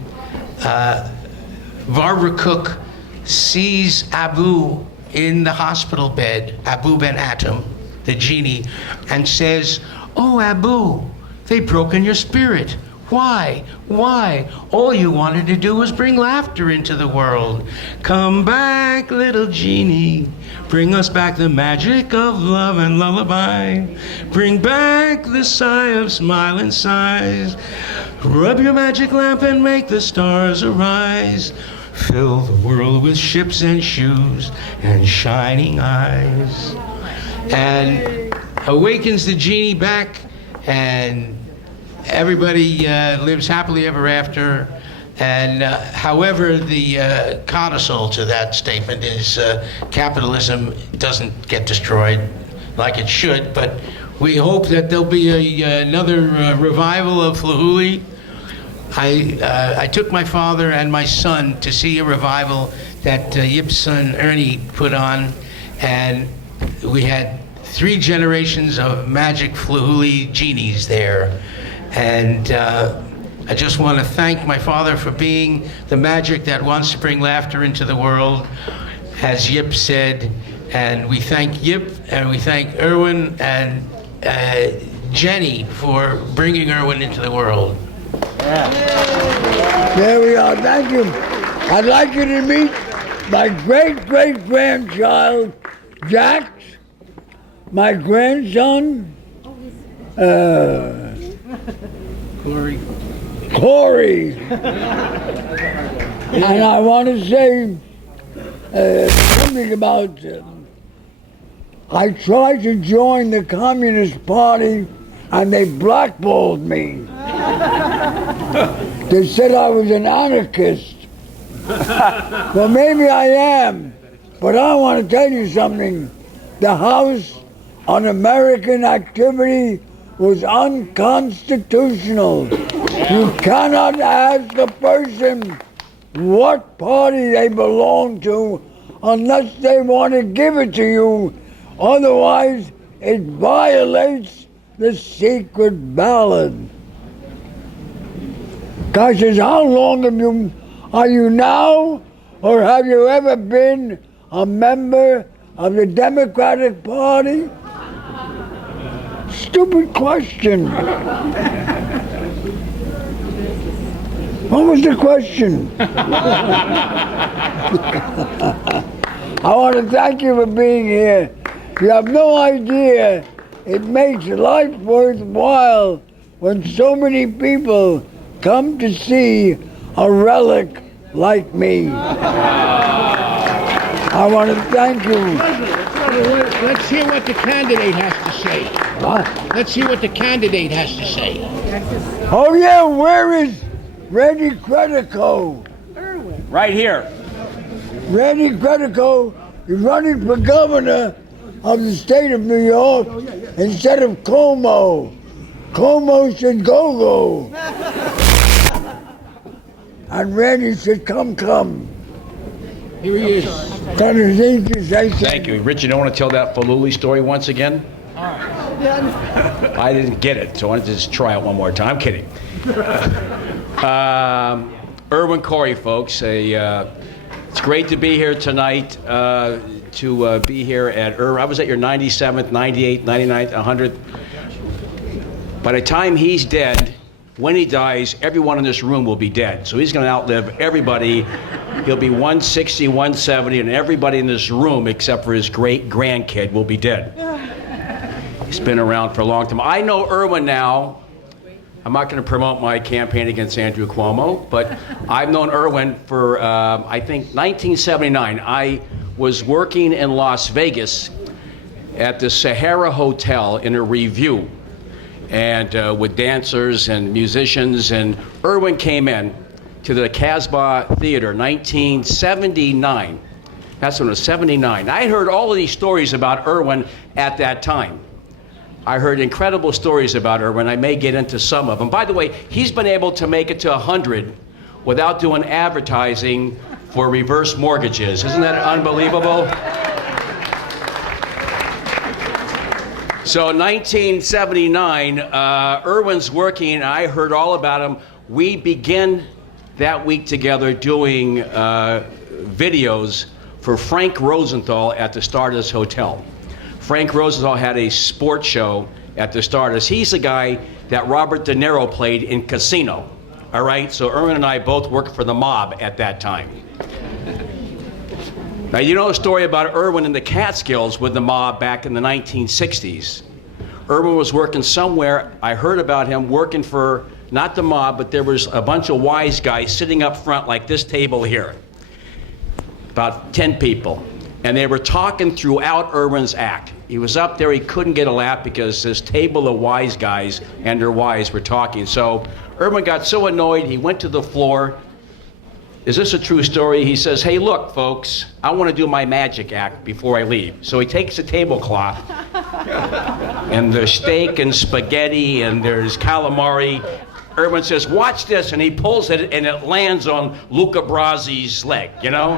Barbara Cook sees Abu in the hospital bed, Abu Ben Atom, the genie, and says, "Oh, Abu, they've broken your spirit. Why? Why? All you wanted to do was bring laughter into the world. Come back, little genie. Bring us back the magic of love and lullaby. Bring back the sigh of smiling sighs. Rub your magic lamp and make the stars arise. Fill the world with ships and shoes and shining eyes." And awakens the genie back, and everybody lives happily ever after. And however, the codicil to that statement is capitalism doesn't get destroyed like it should, but we hope that there'll be another revival of Flahooley. I took my father and my son to see a revival that Yip's son Ernie put on, and we had 3 generations of magic Flahooley genies there. And I just want to thank my father for being the magic that wants to bring laughter into the world, as Yip said. And we thank Yip, and we thank Irwin and Jenny for bringing Irwin into the world. There we are. Thank you. I'd like you to meet my great-great-grandchild, Jax, my grandson, Corey. And I want to say something about, I tried to join the Communist Party and they blackballed me. They said I was an anarchist. Well, maybe I am, but I want to tell you something. The House on American Activity was unconstitutional. You cannot ask a person what party they belong to unless they want to give it to you. Otherwise, it violates the secret ballot. Guy says, how long are you now, or have you ever been a member of the Democratic Party? Stupid question. What was the question? I want to thank you for being here. You have no idea, it makes life worthwhile when so many people come to see a relic like me. I want to thank you. Let's hear what the candidate has to say. What? Let's see what the candidate has to say. Oh yeah, where is Randy Credico? Right here. Randy Credico is running for governor of the state of New York instead of Cuomo. Cuomo should go. And Randy said, come. Here he is. Thank you. Rich, you don't want to tell that Flahooley story once again? I didn't get it, so I wanted to just try it one more time. I'm kidding. Irwin Corey, folks. It's great to be here tonight, to be here at Irwin. I was at your 97th, 98th, 99th, 100th. By the time he's dead, when he dies, everyone in this room will be dead. So he's going to outlive everybody. He'll be 160, 170, and everybody in this room, except for his great-grandkid, will be dead. He's been around for a long time. I know Irwin now. I'm not going to promote my campaign against Andrew Cuomo, but I've known Irwin for, I think, 1979. I was working in Las Vegas at the Sahara Hotel in a review, and with dancers and musicians, and Irwin came in to the Casbah Theater, 1979. That's when it was 79. I had heard all of these stories about Irwin at that time. I heard incredible stories about Irwin. I may get into some of them. By the way, he's been able to make it to 100 without doing advertising for reverse mortgages. Isn't that unbelievable? So 1979, Irwin's working, and I heard all about him. We begin that week together doing videos for Frank Rosenthal at the Stardust Hotel. Frank Rosenthal had a sports show at the Stardust. He's the guy that Robert De Niro played in Casino. All right, so Irwin and I both worked for the mob at that time. Now, you know a story about Irwin and the Catskills with the mob back in the 1960s. Irwin was working somewhere. I heard about him working for, not the mob, but there was a bunch of wise guys sitting up front like this table here. About 10 people. And they were talking throughout Irwin's act. He was up there, he couldn't get a laugh because this table of wise guys and their wives were talking. So Irwin got so annoyed, he went to the floor. Is this a true story? He says, hey, look, folks, I want to do my magic act before I leave. So he takes a tablecloth, and there's steak and spaghetti, and there's calamari. Irwin says, watch this, and he pulls it, and it lands on Luca Brasi's leg, you know?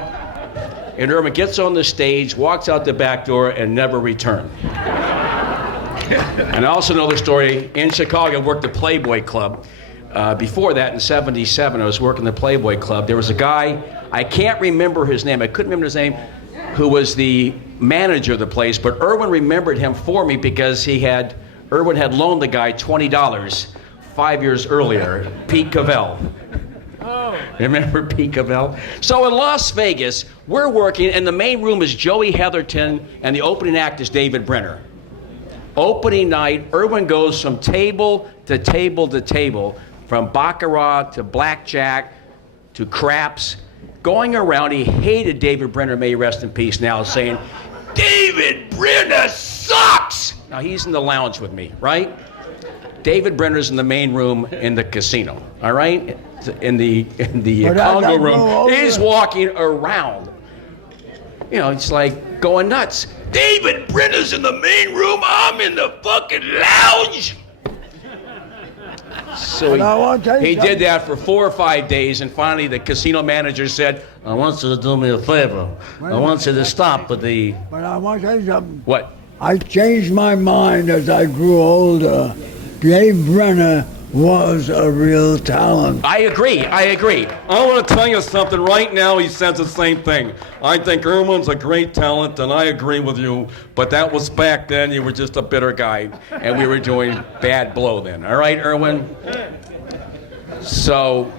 And Irwin gets on the stage, walks out the back door, and never returned. And I also know the story, in Chicago, I worked at Playboy Club. Before that, in '77, I was working the Playboy Club. There was a guy, I can't remember his name, I couldn't remember his name, who was the manager of the place, but Irwin remembered him for me because Irwin had loaned the guy $20 5 years earlier, Pete Cavell. Oh. Remember Pete Cavell? So in Las Vegas, we're working, and the main room is Joey Heatherton, and the opening act is David Brenner. Opening night, Irwin goes from table to table to table, from baccarat to blackjack to craps, going around. He hated David Brenner, may he rest in peace now, saying, David Brenner sucks! Now he's in the lounge with me, right? David Brenner's in the main room in the casino, all right? In the Congo room. He's walking around. You know, it's like going nuts. David Brenner's in the main room, I'm in the fucking lounge! So he did that for 4 or 5 days, and finally the casino manager said, I want you to do me a favor. I want you to stop with the... But I want to tell you something. What? I changed my mind as I grew older. Dave Brenner was a real talent. I agree. I want to tell you something. Right now, he says the same thing. I think Irwin's a great talent, and I agree with you. But that was back then. You were just a bitter guy, and we were doing bad blow then. All right, Irwin? So,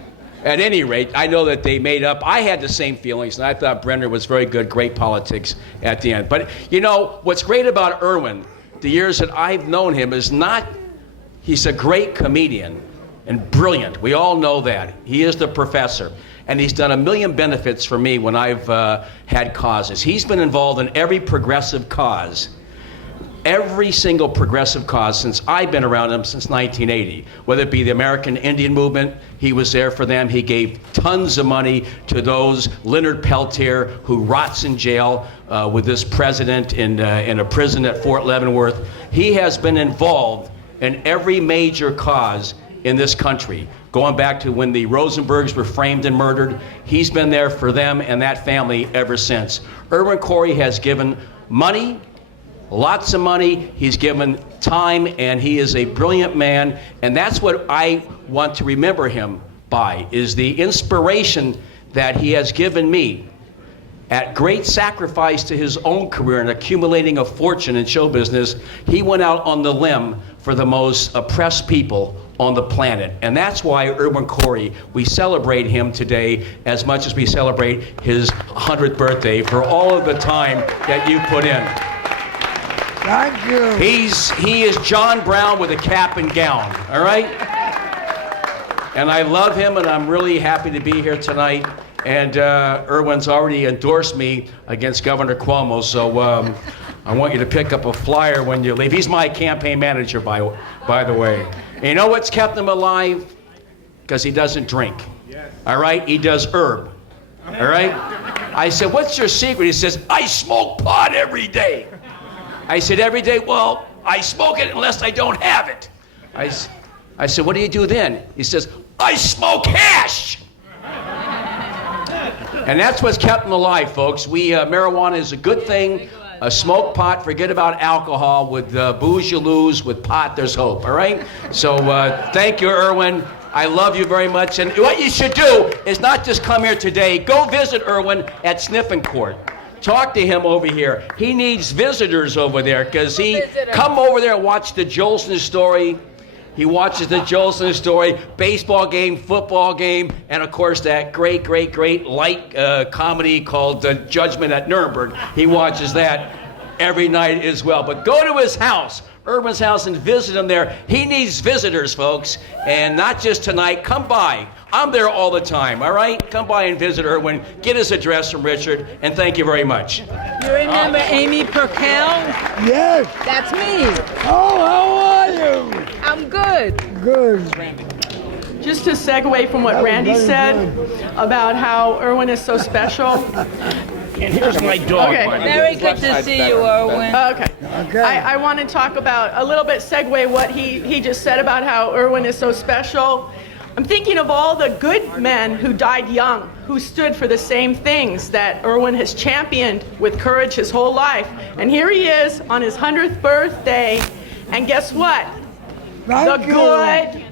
at any rate, I know that they made up. I had the same feelings, and I thought Brenner was very good, great politics at the end. But, you know, what's great about Irwin, the years that I've known him, is not... He's a great comedian and brilliant. We all know that. He is the professor. And he's done a million benefits for me when I've had causes. He's been involved in every progressive cause. Every single progressive cause since I've been around him since 1980. Whether it be the American Indian movement, he was there for them. He gave tons of money to those. Leonard Peltier, who rots in jail with this president in a prison at Fort Leavenworth. He has been involved in every major cause in this country. Going back to when the Rosenbergs were framed and murdered, he's been there for them and that family ever since. Irwin Corey has given money, lots of money, he's given time, and he is a brilliant man, and that's what I want to remember him by, is the inspiration that he has given me. At great sacrifice to his own career and accumulating a fortune in show business, he went out on the limb for the most oppressed people on the planet. And that's why Irwin Corey, we celebrate him today as much as we celebrate his 100th birthday for all of the time that you put in. Thank you. He is John Brown with a cap and gown, all right? And I love him, and I'm really happy to be here tonight. And Irwin's already endorsed me against Governor Cuomo, so I want you to pick up a flyer when you leave. He's my campaign manager, by the way. And you know what's kept him alive? Because he doesn't drink. Yes. All right? He does herb. All right? I said, what's your secret? He says, I smoke pot every day. I said, every day? Well, I smoke it unless I don't have it. I said, what do you do then? He says, I smoke hash. And that's what's kept him alive, folks. Marijuana is a good thing. Smoke pot, forget about alcohol. With booze you lose, with pot there's hope, all right? So thank you, Irwin. I love you very much. And what you should do is not just come here today. Go visit Irwin at Sniffin Court. Talk to him over here. He needs visitors over there because come over there and watch the Jolson Story. He watches the Jolson Story, baseball game, football game, and of course that great light comedy called Judgment at Nuremberg. He watches that every night as well. But go to his house, Irwin's house, and visit him there. He needs visitors, folks, and not just tonight. Come by. I'm there all the time, all right? Come by and visit Irwin. Get his address from Richard, and thank you very much. You remember Amy Perkel? Yes. That's me. Oh, how are you? I'm good. Good. Just to segue from what Randy said about how Irwin is so special. And here's my dog. Okay. Very good to see you, Irwin. Okay. I want to talk about a little bit, segue what he just said about how Irwin is so special. I'm thinking of all the good men who died young, who stood for the same things that Irwin has championed with courage his whole life. And here he is on his 100th birthday. And guess what? Thank you.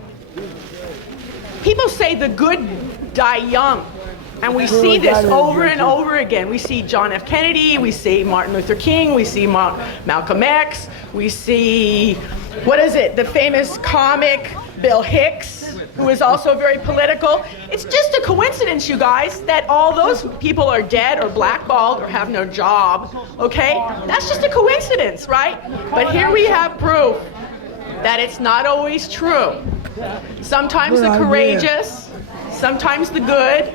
People say the good die young. And we see this over and over again. We see John F. Kennedy, we see Martin Luther King, we see Malcolm X, we see, the famous comic Bill Hicks, who is also very political. It's just a coincidence, you guys, that all those people are dead or blackballed or have no job, okay? That's just a coincidence, right? But here we have proof that it's not always true. Sometimes the courageous, sometimes the good,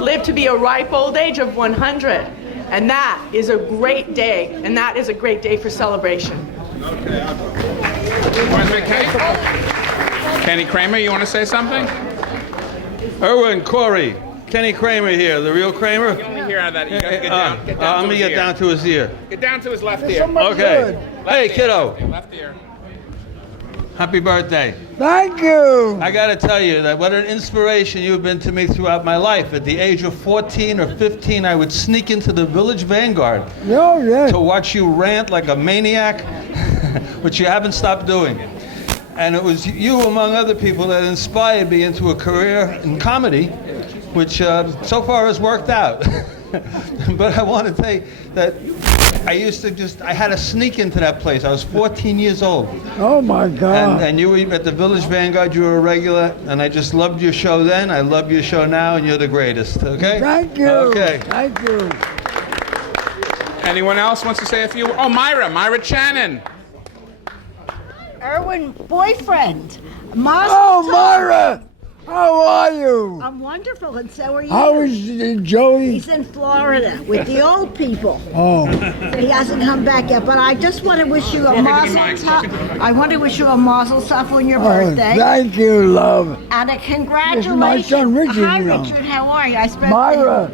live to be a ripe old age of 100. And that is a great day, and that is a great day for celebration. Kenny Kramer, you want to say something? Irwin Corey. Kenny Kramer here, the real Kramer? You only hear out of that. You gotta get down, I'm going to get down to his ear. Get down to his left ear. Okay. Hey, kiddo. Left ear. Happy birthday. Thank you. I got to tell you that what an inspiration you've been to me throughout my life. At the age of 14 or 15, I would sneak into the Village Vanguard to watch you rant like a maniac, which you haven't stopped doing. And it was you, among other people, that inspired me into a career in comedy, which so far has worked out. But I want to say that I had to sneak into that place. I was 14 years old. Oh my God. And you were at the Village Vanguard, you were a regular, and I just loved your show then, I love your show now, and you're the greatest, okay? Thank you. Okay. Thank you. Anyone else wants to say a few? Oh, Myra Channon. Irwin boyfriend. Oh, Myra! How are you? I'm wonderful, and so are you. How is Joey? He's in Florida with the old people. Oh. He hasn't come back yet, but I just want to wish you a mazel tov. I want to wish you a mazel tov on your birthday. Thank you, love. And a congratulations. This is my son, Richard. Hi, Richard. How are you? I spent Myra.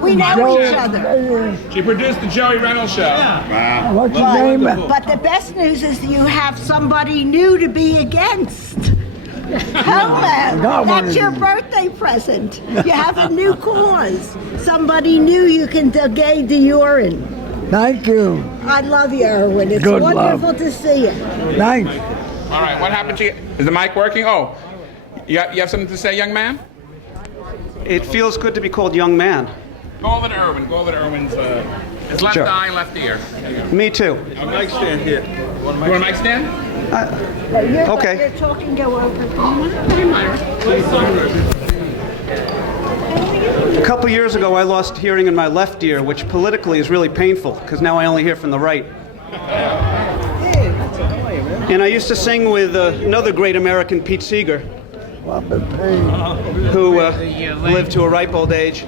We know each other. She produced the Joey Reynolds show. Wow. What's your name? But the best news is you have somebody new to be against. Hello, that's your birthday present. You have a new cause. Somebody new you can negate the urine. Thank you. I love you, Irwin. It's Good wonderful love. to see you. Thanks. All right, what happened to you? Is the mic working? Oh, you have something to say, young man? It feels good to be called young man. Go over to Irwin. Go over to Irwin's his left eye, left ear. Me too. A mic stand here. You want a mic stand? Okay. You're talking, go over. A couple years ago, I lost hearing in my left ear, which politically is really painful because now I only hear from the right. And I used to sing with another great American, Pete Seeger, who lived to a ripe old age.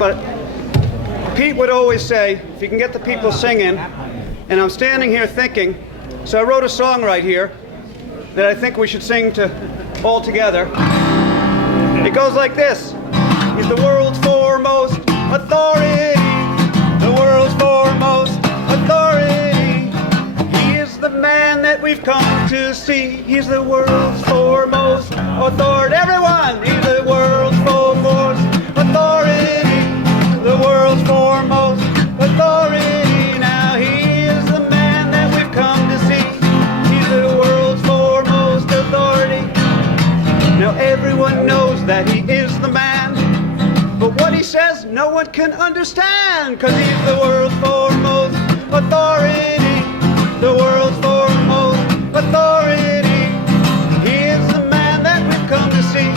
But Pete would always say, if you can get the people singing, and I'm standing here thinking, so I wrote a song right here that I think we should sing all together. It goes like this. He's the world's foremost authority, the world's foremost authority. He is the man that we've come to see. He's the world's foremost authority. Everyone, he's the world's foremost authority, the world's foremost authority. Now he is the man that we've come to see. He's the world's foremost authority. Now says no one can understand, 'cause he's the world's foremost authority. The world's foremost authority. He is the man that we've come to see.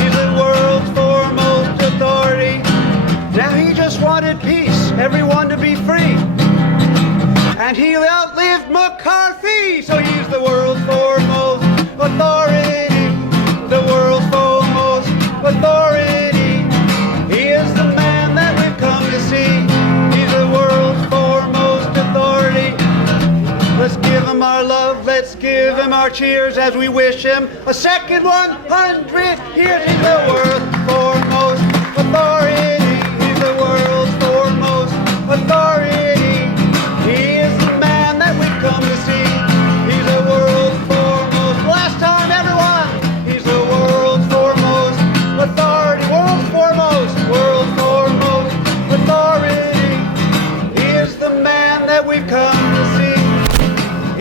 He's the world's foremost authority. Now he just wanted peace, everyone to be free. And he outlived McCarthy, so he's the world's foremost authority. The world's foremost authority. He is the man that we've come to see. He's the world's foremost authority. Let's give him our love, let's give him our cheers as we wish him a second 100 years. He's the world's foremost authority. He's the world's foremost authority. He is the man that we've come to see. He's the world's foremost. Last time, everyone. He's the world's foremost authority. World's foremost. World's foremost authority. He is the man that we've come to see.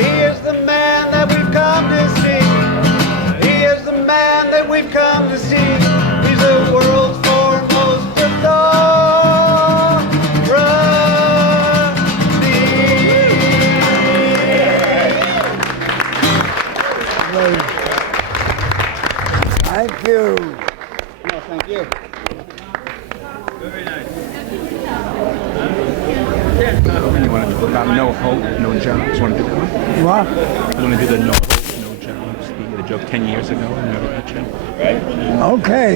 He is the man that we've come to see. He is the man that we've come to see. He's the world's foremost authority. Thank you. No, thank you. Very nice. You want to do no hope, no jobs? Want to do that one? What? You want to do the no hope, no jobs? You did a joke 10 years ago and never got you. Right? Okay.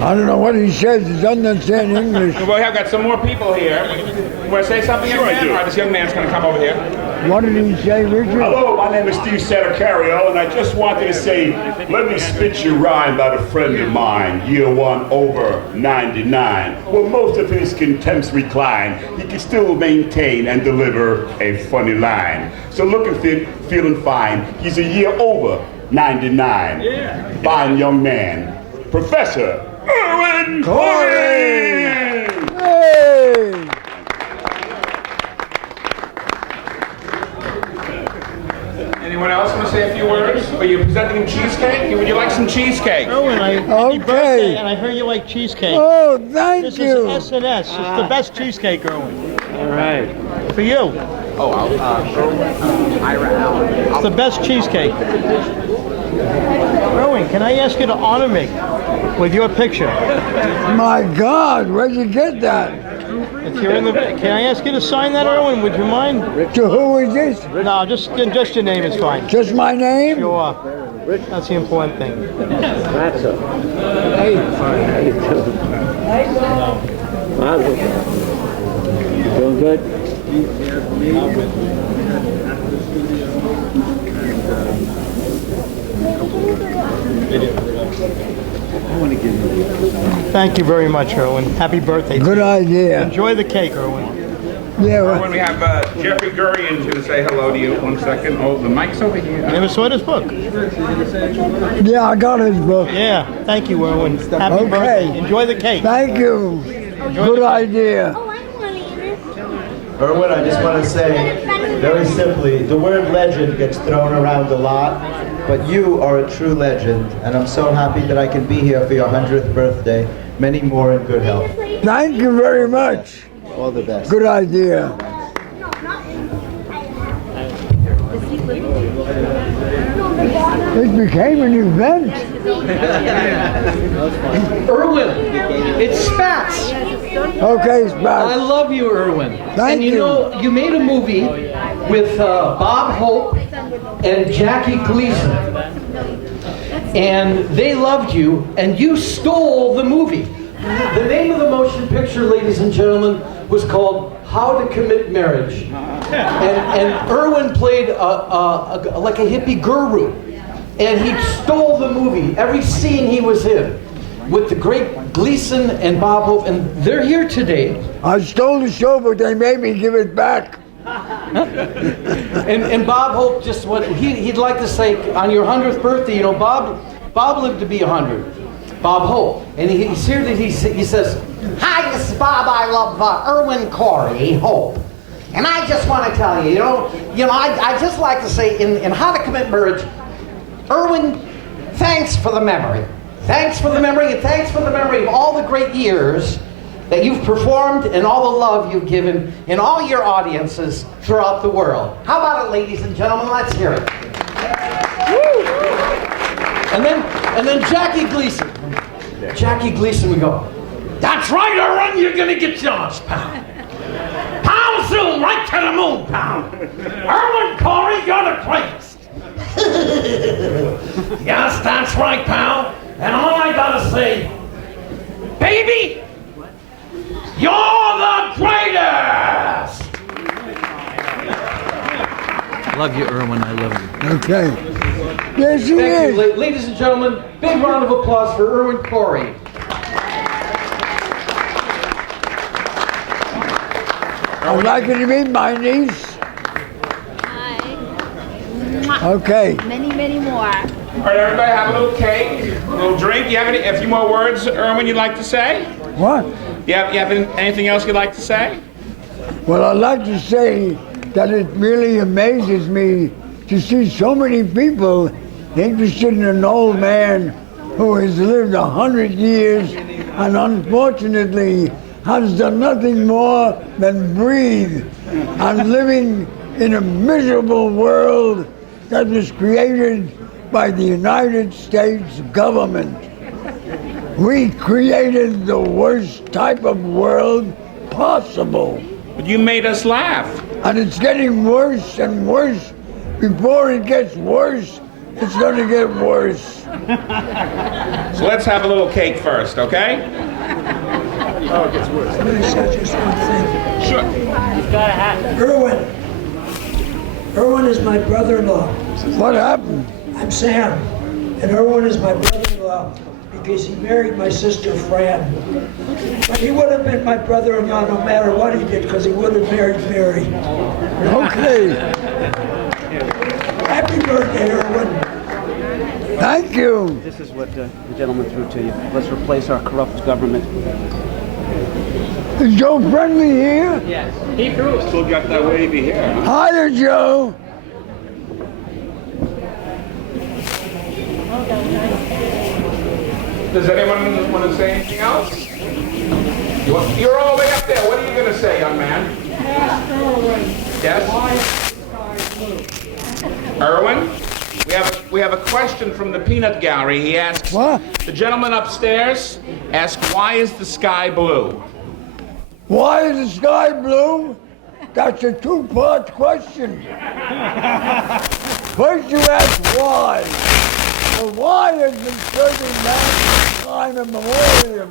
I don't know what he says. He doesn't understand English. Well, we have got some more people here. You want to say something, young man? All right, this young man's going to come over here. What did he say, Richard? Hello, my name is Steve Caricature, and I just wanted to say, let me spit you rhyme about a friend of mine, year one over 99. Well, most of his contempts recline, he can still maintain and deliver a funny line. So looking fit, feeling fine, he's a year over 99. Fine young man, Professor Irwin Corey! Hey! Anyone else want to say a few words? Are you presenting him cheesecake? Would you like some cheesecake? Irwin, happy birthday, and I heard you like cheesecake. Oh, thank this you. This is S&S. It's the best cheesecake, Irwin. All right. For you. Oh, Ira. It's the best cheesecake. Irwin, can I ask you to honor me with your picture? My God, where'd you get that? It's here in the. Can I ask you to sign that, Irwin? Would you mind? To who is this? No, just your name is fine. Just my name? Sure. That's the important thing. That's it. Hey, fine. How you doing? You doing good? Thank you very much, Irwin. Happy birthday. Good idea. Enjoy the cake, Irwin. Yeah. When we have Jeffrey Gurian to say hello to you. 1 second. Oh, the mic's over here. You never saw this book? Yeah, I got his book. Yeah. Thank you, Irwin. Happy birthday. Enjoy the cake. Thank you. Good idea. Irwin, I just want to say very simply, the word legend gets thrown around a lot, but you are a true legend, and I'm so happy that I can be here for your 100th birthday. Many more in good health. Thank you very much. All the best. Good idea. It became an event. Irwin, it's Spats. Okay, Spats. I love you, Irwin. Thank you. Know, you made a movie with Bob Hope and Jackie Gleason. And they loved you, and you stole the movie. The name of the motion picture, ladies and gentlemen, was called How to Commit Marriage. And Irwin played like a hippie guru. And he stole the movie, every scene he was in, with the great Gleason and Bob Hope, and they're here today. I stole the show, but they made me give it back. And Bob Hope just he'd like to say on your 100th birthday, you know, Bob lived to be 100. Bob Hope, and he's here. He says, "Hi, this is Bob. I love Irwin Corey Hope, and I just want to tell you, I just like to say in How to Commit Marriage, Irwin, thanks for the memory. Thanks for the memory, and thanks for the memory of all the great years that you've performed and all the love you've given in all your audiences throughout the world. How about it, ladies and gentlemen? Let's hear it. Woo. And then Jackie Gleason. Jackie Gleason, we go, that's right, Irwin, you're gonna get yours, pal. Pound zoom right to the moon, pal. Irwin Corey, you're the greatest. Yes, that's right, pal. And all I gotta say, baby, you're the greatest! I love you, Irwin. I love you. Okay. Yes, he Thank is. you, ladies and gentlemen. Big round of applause for Irwin Corey. I'd like you to meet my niece. Okay. Many, many more. All right, everybody, have a little cake, a little drink. You have a few more words, Irwin, you'd like to say? What? You have anything else you'd like to say? Well, I'd like to say that it really amazes me to see so many people interested in an old man who has lived 100 years and unfortunately has done nothing more than breathe and living in a miserable world that was created by the United States government. We created the worst type of world possible. But you made us laugh. And it's getting worse and worse. Before it gets worse, it's going to get worse. So let's have a little cake first, okay? Oh, it gets worse. Let me say just one thing. Sure. You've got to have it. Irwin is my brother-in-law. What happened? I'm Sam, and Irwin is my brother-in-law because he married my sister Fran. But he would have been my brother-in-law no matter what he did because he would have married Mary. Okay. Happy birthday, Irwin. Thank you. This is what the gentleman threw to you. Let's replace our corrupt government. Is Joe Friendly here? Yes. He threw it. Still got that wavy hair. Hi there, Joe. Does anyone want to say anything else? You're all the way up there. What are you going to say, young man? Yes? Irwin? We have a question from the peanut gallery. He asks, what? The gentleman upstairs asks, why is the sky blue? Why is the sky blue? That's a two-part question. First you ask why. Well, why has been serving man time immemorial?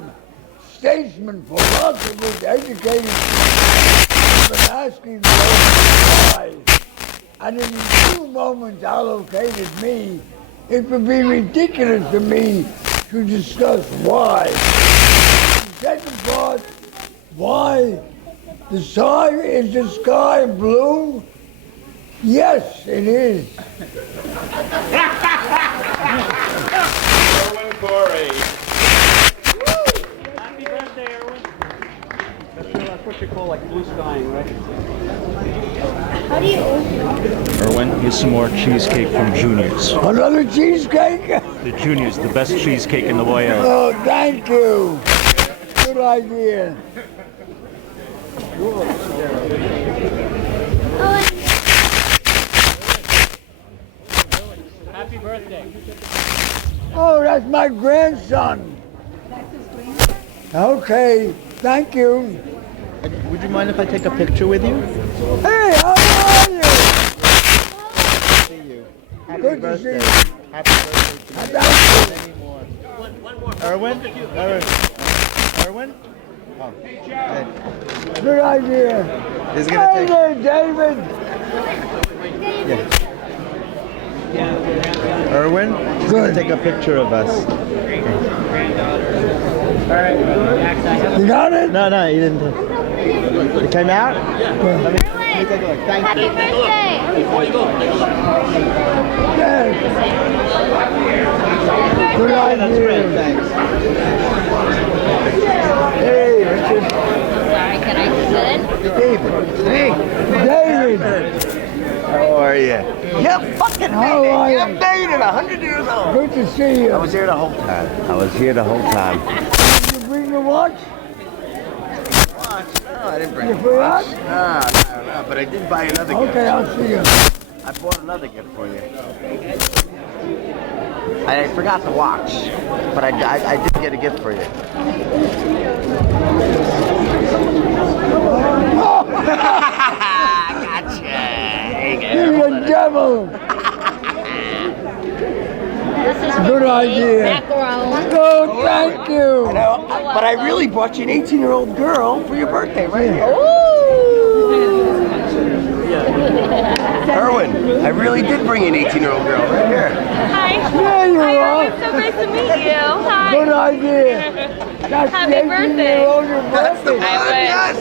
Statesmen, philosophers, educators have been asking why. And in the 2 moments allocated me, it would be ridiculous for me to discuss why. The second part, why the sky blue? Yes, it is. Irwin Corey. Happy birthday, Irwin. That's what you call like blue skying, right? How do you Irwin, here's some more cheesecake from Junior's. Another cheesecake? The Junior's, the best cheesecake in the world. Oh, thank you. Good idea. Happy birthday. Oh, that's my grandson. Okay, thank you. Would you mind if I take a picture with you? Hey, how are you? See you. Good to see you. Happy birthday to you. One more. Irwin? Irwin? Oh. Hey. Good idea. He's gonna Hey take... there, David. Yeah. Irwin, he's going to take a picture of us. All right. You got it? No, you didn't. It came out? Yeah. Let me take a look. Thank Happy you. birthday! Before you go. Yes. Good idea. That's great, thanks. Hey, Richard. Sorry, can I sit? David. Hey. David. How are you? You fucking made it. You made it. 100 years old. Good to see you. I was here the whole time. I was here the whole time. Did you bring the watch? Watch? No, I didn't bring You the forgot? watch. No, but I did buy another gift. Okay, I'll see you. I bought another gift for you. I forgot the watch, but I did get a gift for you. Gotcha. You're the devil. This is Good idea. macaron. Oh, thank you. I know, but I really bought you an 18-year-old girl for your birthday, right here. Irwin, I really did bring you an 18-year-old girl right here. Hi. There you Hi, are. Irwin. So nice to meet you. Hi. Good idea. That's Happy the birthday. 18-year-old That's the birthday. one, yes.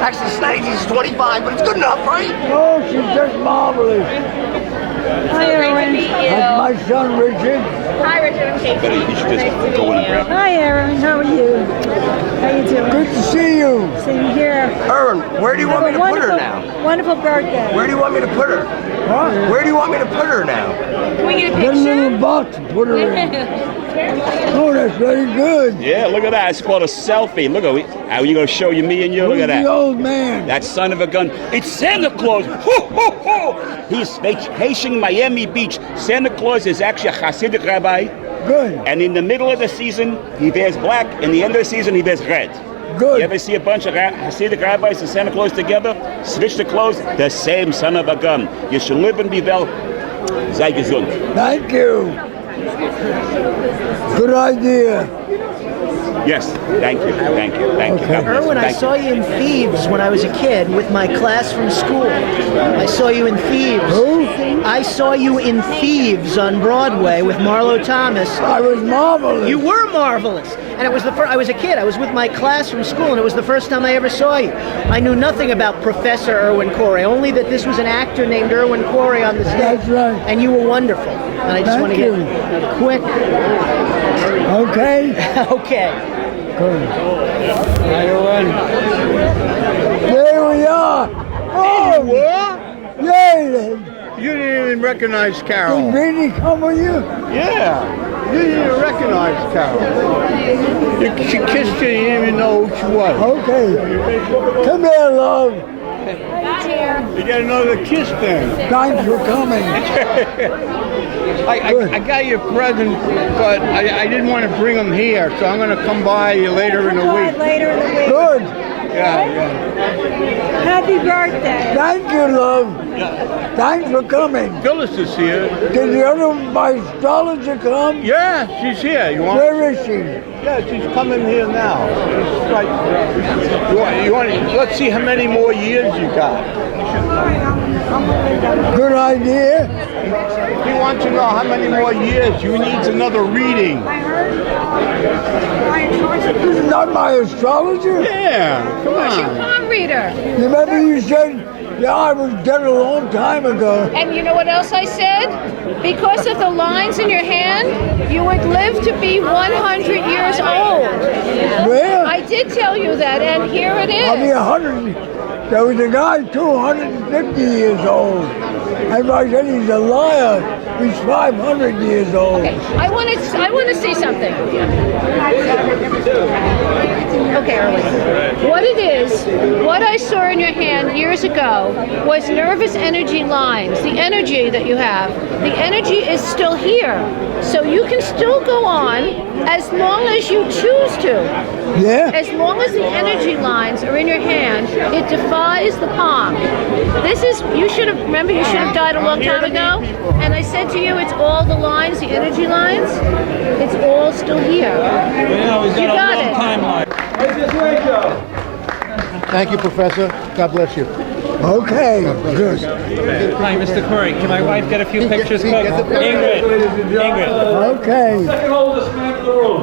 Actually, it's not 18, she's 25, but it's good enough, right? Oh, she's just marvelous. Hi, Irwin. That's my son, Richard. Hi, Richard. I'm Casey. You should just go in and grab it. Hi, Aaron. How are you? How you doing? Good to see you. Same here. Irwin, where do you want me to put her now? Wonderful birthday. Where do you want me to put her? What? Where do you want me to put her now? Can we get a Get a picture? little box and put her in. Oh, that's very good. Yeah, look at that. It's called a selfie. Look at it. How you gonna show you me and you? Look Who's at that. the old man? That son of a gun. It's Santa Claus. Ho, ho, ho. He's vacationing Miami Beach. Santa Claus is actually a Hasidic rabbi. Good. And in the middle of the season, he wears black. In the end of the season, he wears red. Good. You ever see a bunch of Hasidic rabbis and Santa Claus together? Switch the clothes, the same son of a gun. You should live and be well. Sei gesund. Thank you. Good idea. Yes, thank you, thank you, thank you. God bless you. Irwin, I Thank saw you in Thieves when I was a kid with my class from school. I saw you in Thieves. Who? I saw you in Thieves on Broadway with Marlo Thomas. I was marvelous. You were marvelous. And it was the first, I was a kid. I was with my class from school, and it was the first time I ever saw you. I knew nothing about Professor Irwin Corey, only that this was an actor named Irwin Corey on the stage. That's right. And you were wonderful. And I just want to get a quick. Okay. Okay. Good. Irwin. There we are. Oh, yay. You didn't even recognize Carol. Did Vinny come with you? Yeah. You didn't even recognize Carol. She kissed you, you didn't even know who she was. Okay. Come here, love. You got another kiss then. Thanks for coming. I got you a present, but I didn't want to bring them here, so I'm going to come by you later in the week. Later in the week. Good. Yeah. Happy birthday. Thank you, love. Thanks for coming. Phyllis is here. Did the other my astrologer come? Yeah, she's here. You want? Where is she? Yeah, she's coming here now. She's right. You want? Let's see how many more years you got. Good idea. He wants to know how many more years. You need another reading. This is not my astrologer? Yeah, come on. Palm reader. Remember you said, yeah, I was dead a long time ago. And you know what else I said? Because of the lines in your hand, you would live to be 100 years old. Where? I did tell you that, and here it is. I'll be 100. There was a guy 250 years old. Everybody said he's a liar. He's 500 years old. Okay, I want to say something. Okay, Irwin. What it is, what I saw in your hand years ago was nervous energy lines. The energy that you have, the energy is still here. So you can still go on as long as you choose to. Yeah? As long as the energy lines are in your hand, it defies the palm. This is, you should have died a long time ago. And I said to you, it's all the lines, the energy lines, it's all still here. You got it. Thank you, Professor. God bless you. Okay, good. Hi, Mr. Corey. Can my wife get a few pictures quick? Ingrid. Okay. Second oldest man in the room.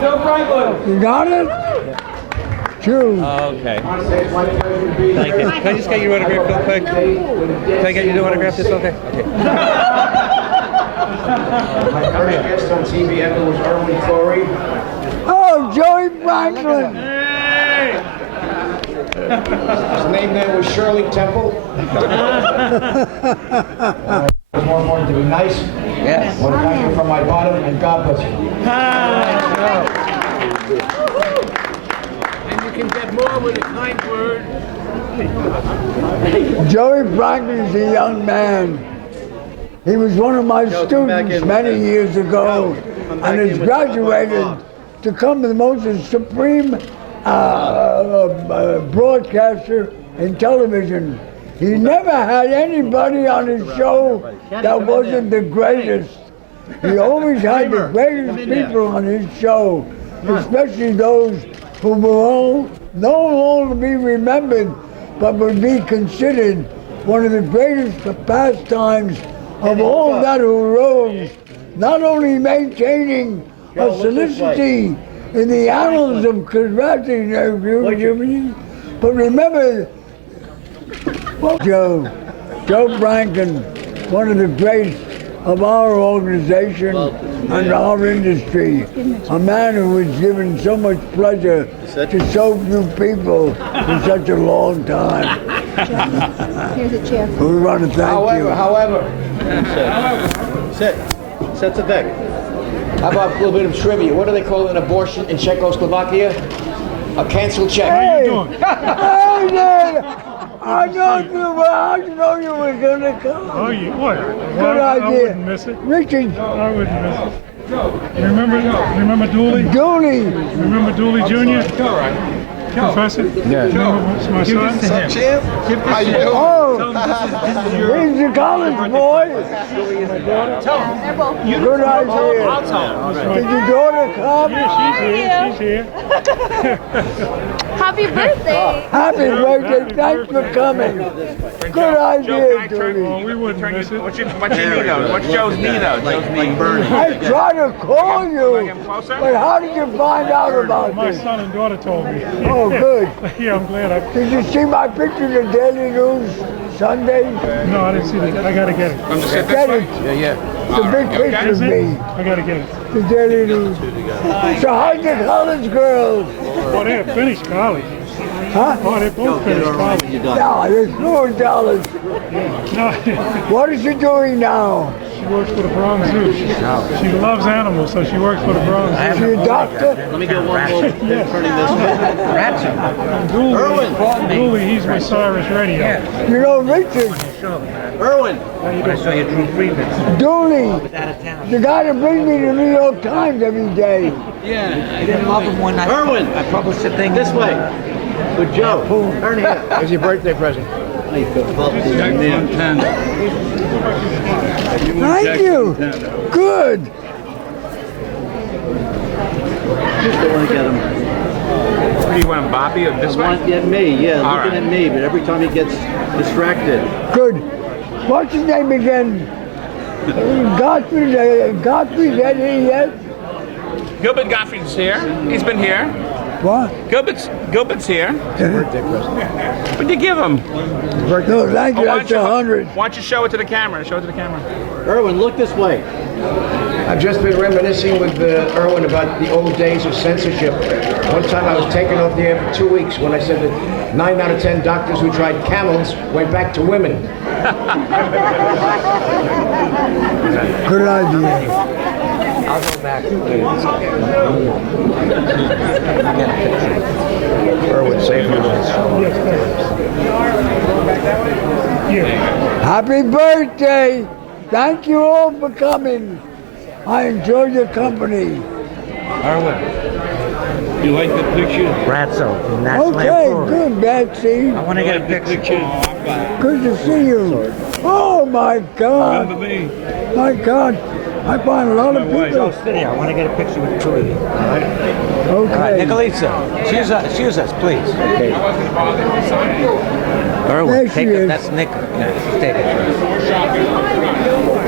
Joe Franklin. You got it? True. Okay. Thank you. Can I just get your autograph real quick? Can I get you to autograph this? Okay. My first guest on TV ever was Irwin Corey. Oh, Joey Franklin. His name then was Shirley Temple. more important to be nice. Yes. I want to thank you from my bottom, and God bless you. And you can get more with a kind word. Joey Franklin is a young man. He was one of my students many years ago and has graduated to come the most supreme broadcaster in television. He never had anybody on his show that wasn't the greatest. He always had the greatest people on his show, especially those who will no longer be remembered, but would be considered one of the greatest pastimes of all that who rose, not only maintaining a solidity in the annals of converting, but remember Joe Franklin, one of the greats of our organization and our industry, a man who has given so much pleasure to so few people for such a long time. Here's a chair. We want to thank you. However, Sets a deck. How about a little bit of trivia? What do they call an abortion in Czechoslovakia? A canceled check. Hey, hey there! I know you were. I know you were gonna come. Oh, you what? Good idea. I wouldn't miss it. Richard. I wouldn't miss it. Remember Dooley? Dooley. Remember Dooley Jr.? Professor? Yeah. My son? Oh, he's a college boy. Good idea. Did your daughter come? Yeah, she's here. Happy birthday. Happy birthday. Thanks for coming. Good idea, Dooley. Oh, we wouldn't miss it. What's your knee though? What's Joe's knee though? Joe's knee. I tried to call you, but how did you find out about My this? son and daughter told me. Oh, good. Yeah, I'm glad I... Did you see my picture in the Daily News Sunday? No, I didn't see it. I gotta get it. I'm just sit Get this it. way? Yeah. It's a big picture of me. I gotta get it. The Daily News. So how's the college girls? Oh, they have finished college. Huh? Oh, they both finished college. No, there's $4. No. What is she doing now? She works for the Bronx Zoo. She loves animals, so she works for the Bronx Zoo. Is she a doctor? Let me get one more turning this way. Dooley, he's with Cyrus Radio. You know Richard? Irwin. I saw you Drew Friedman. Dooley, the guy that brings me the New York Times every day. Yeah, I didn't love him when I published the thing. This way. With Joe. Turn here. Here's your birthday present. Thank you. Good. Just don't want to get him. What do you want, Bobby, or this way? Yeah, me. Yeah, All looking right. at me. But every time he gets distracted. Good. What's his name again? Godfrey's that he yet? Gilbert Gottfried's here. He's been here. What? Gilbert's here. Birthday present. What'd you give him? No, thank you. That's 100. Why don't you show it to the camera? Show it to the camera. Irwin, look this way. I've just been reminiscing with Irwin about the old days of censorship. One time I was taken off the air for 2 weeks when I said that 9 out of 10 doctors who tried camels went back to women. Good idea. I'll go back. Irwin, save your Happy birthday. Thank you all for coming. I enjoyed your company. Irwin. You like the picture? Ratso. And that's Okay, good, Betsy. I want to get a picture. Good to see you. Oh, my God. Remember me? My God. I find a lot of people. City. I want to get a picture with the two of you. All right? Okay. All right, Nicolita, choose us, please. Okay. Irwin, There she take it. is. That's Nick. Yeah, just take it first.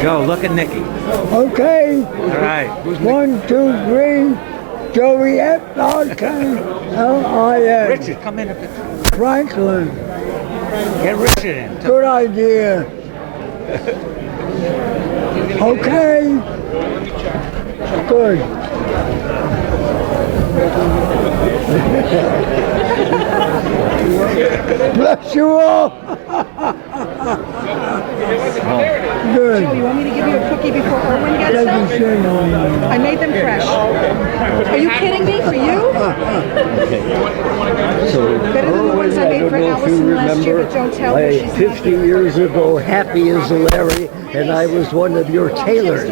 Joe, look at Nicky. Okay. All right. Who's 1, 2, 3. Joey F.L.I.N. Richard, come in a picture. Franklin. Get Richard in. Good idea. Okay. Good. Bless you all. Good. Joe, you want me to give you a cookie before Irwin gets Doesn't them? say no. I made them fresh. Are you kidding me? For you? So, Better than the ones I made for Allison last year, but don't tell her she's 50 years ago, happy as Larry, and I was one of your tailors.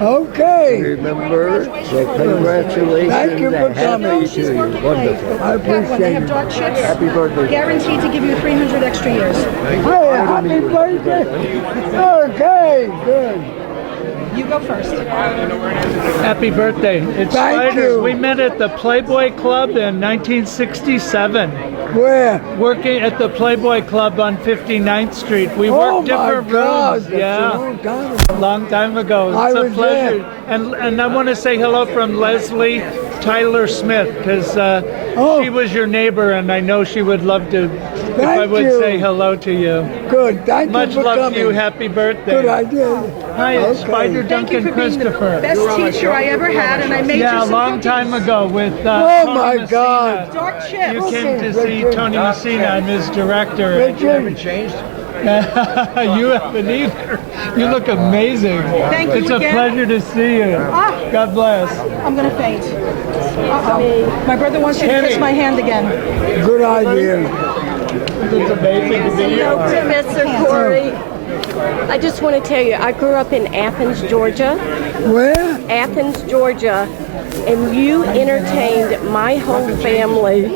Okay. Remember? So congratulations. Thank you for coming. Happy to you. Wonderful. I Got one. They appreciate have it. dark chips. Happy birthday. Guaranteed to give you 300 extra years. Hey, happy birthday. Okay, good. You go first. Happy birthday. It's Thank Spiders. you. We met at the Playboy Club in 1967. Where? Working at the Playboy Club on 59th Street. We Oh worked different my God, rooms. that's a Yeah. long time ago. Long time ago. I It's a was pleasure. there. And I want to say hello from Leslie Tyler Smith, because she was your neighbor, and I know she would love to if I Thank would you. say hello to you. Good. Thank Much you for love coming. to you. Happy birthday. Good idea. Hi, it's Okay. Spider Thank you Duncan for being the Christopher. best teacher I ever had, and I made Yeah, you a some long cookies. time ago with Oh Tony my Messina. God. Dark chips. You came to see Richard. Tony Messina. I'm his director. Richard. Changed? You haven't either. You look amazing. Thank you It's again. a pleasure to see you. Ah. God bless. I'm gonna faint. Uh-oh. My brother wants you to kiss my hand again. Good idea. It's amazing to be Hello, here. Professor Corey. I just want to tell you, I grew up in Athens, Georgia. Where? Athens, Georgia. And you entertained my whole family.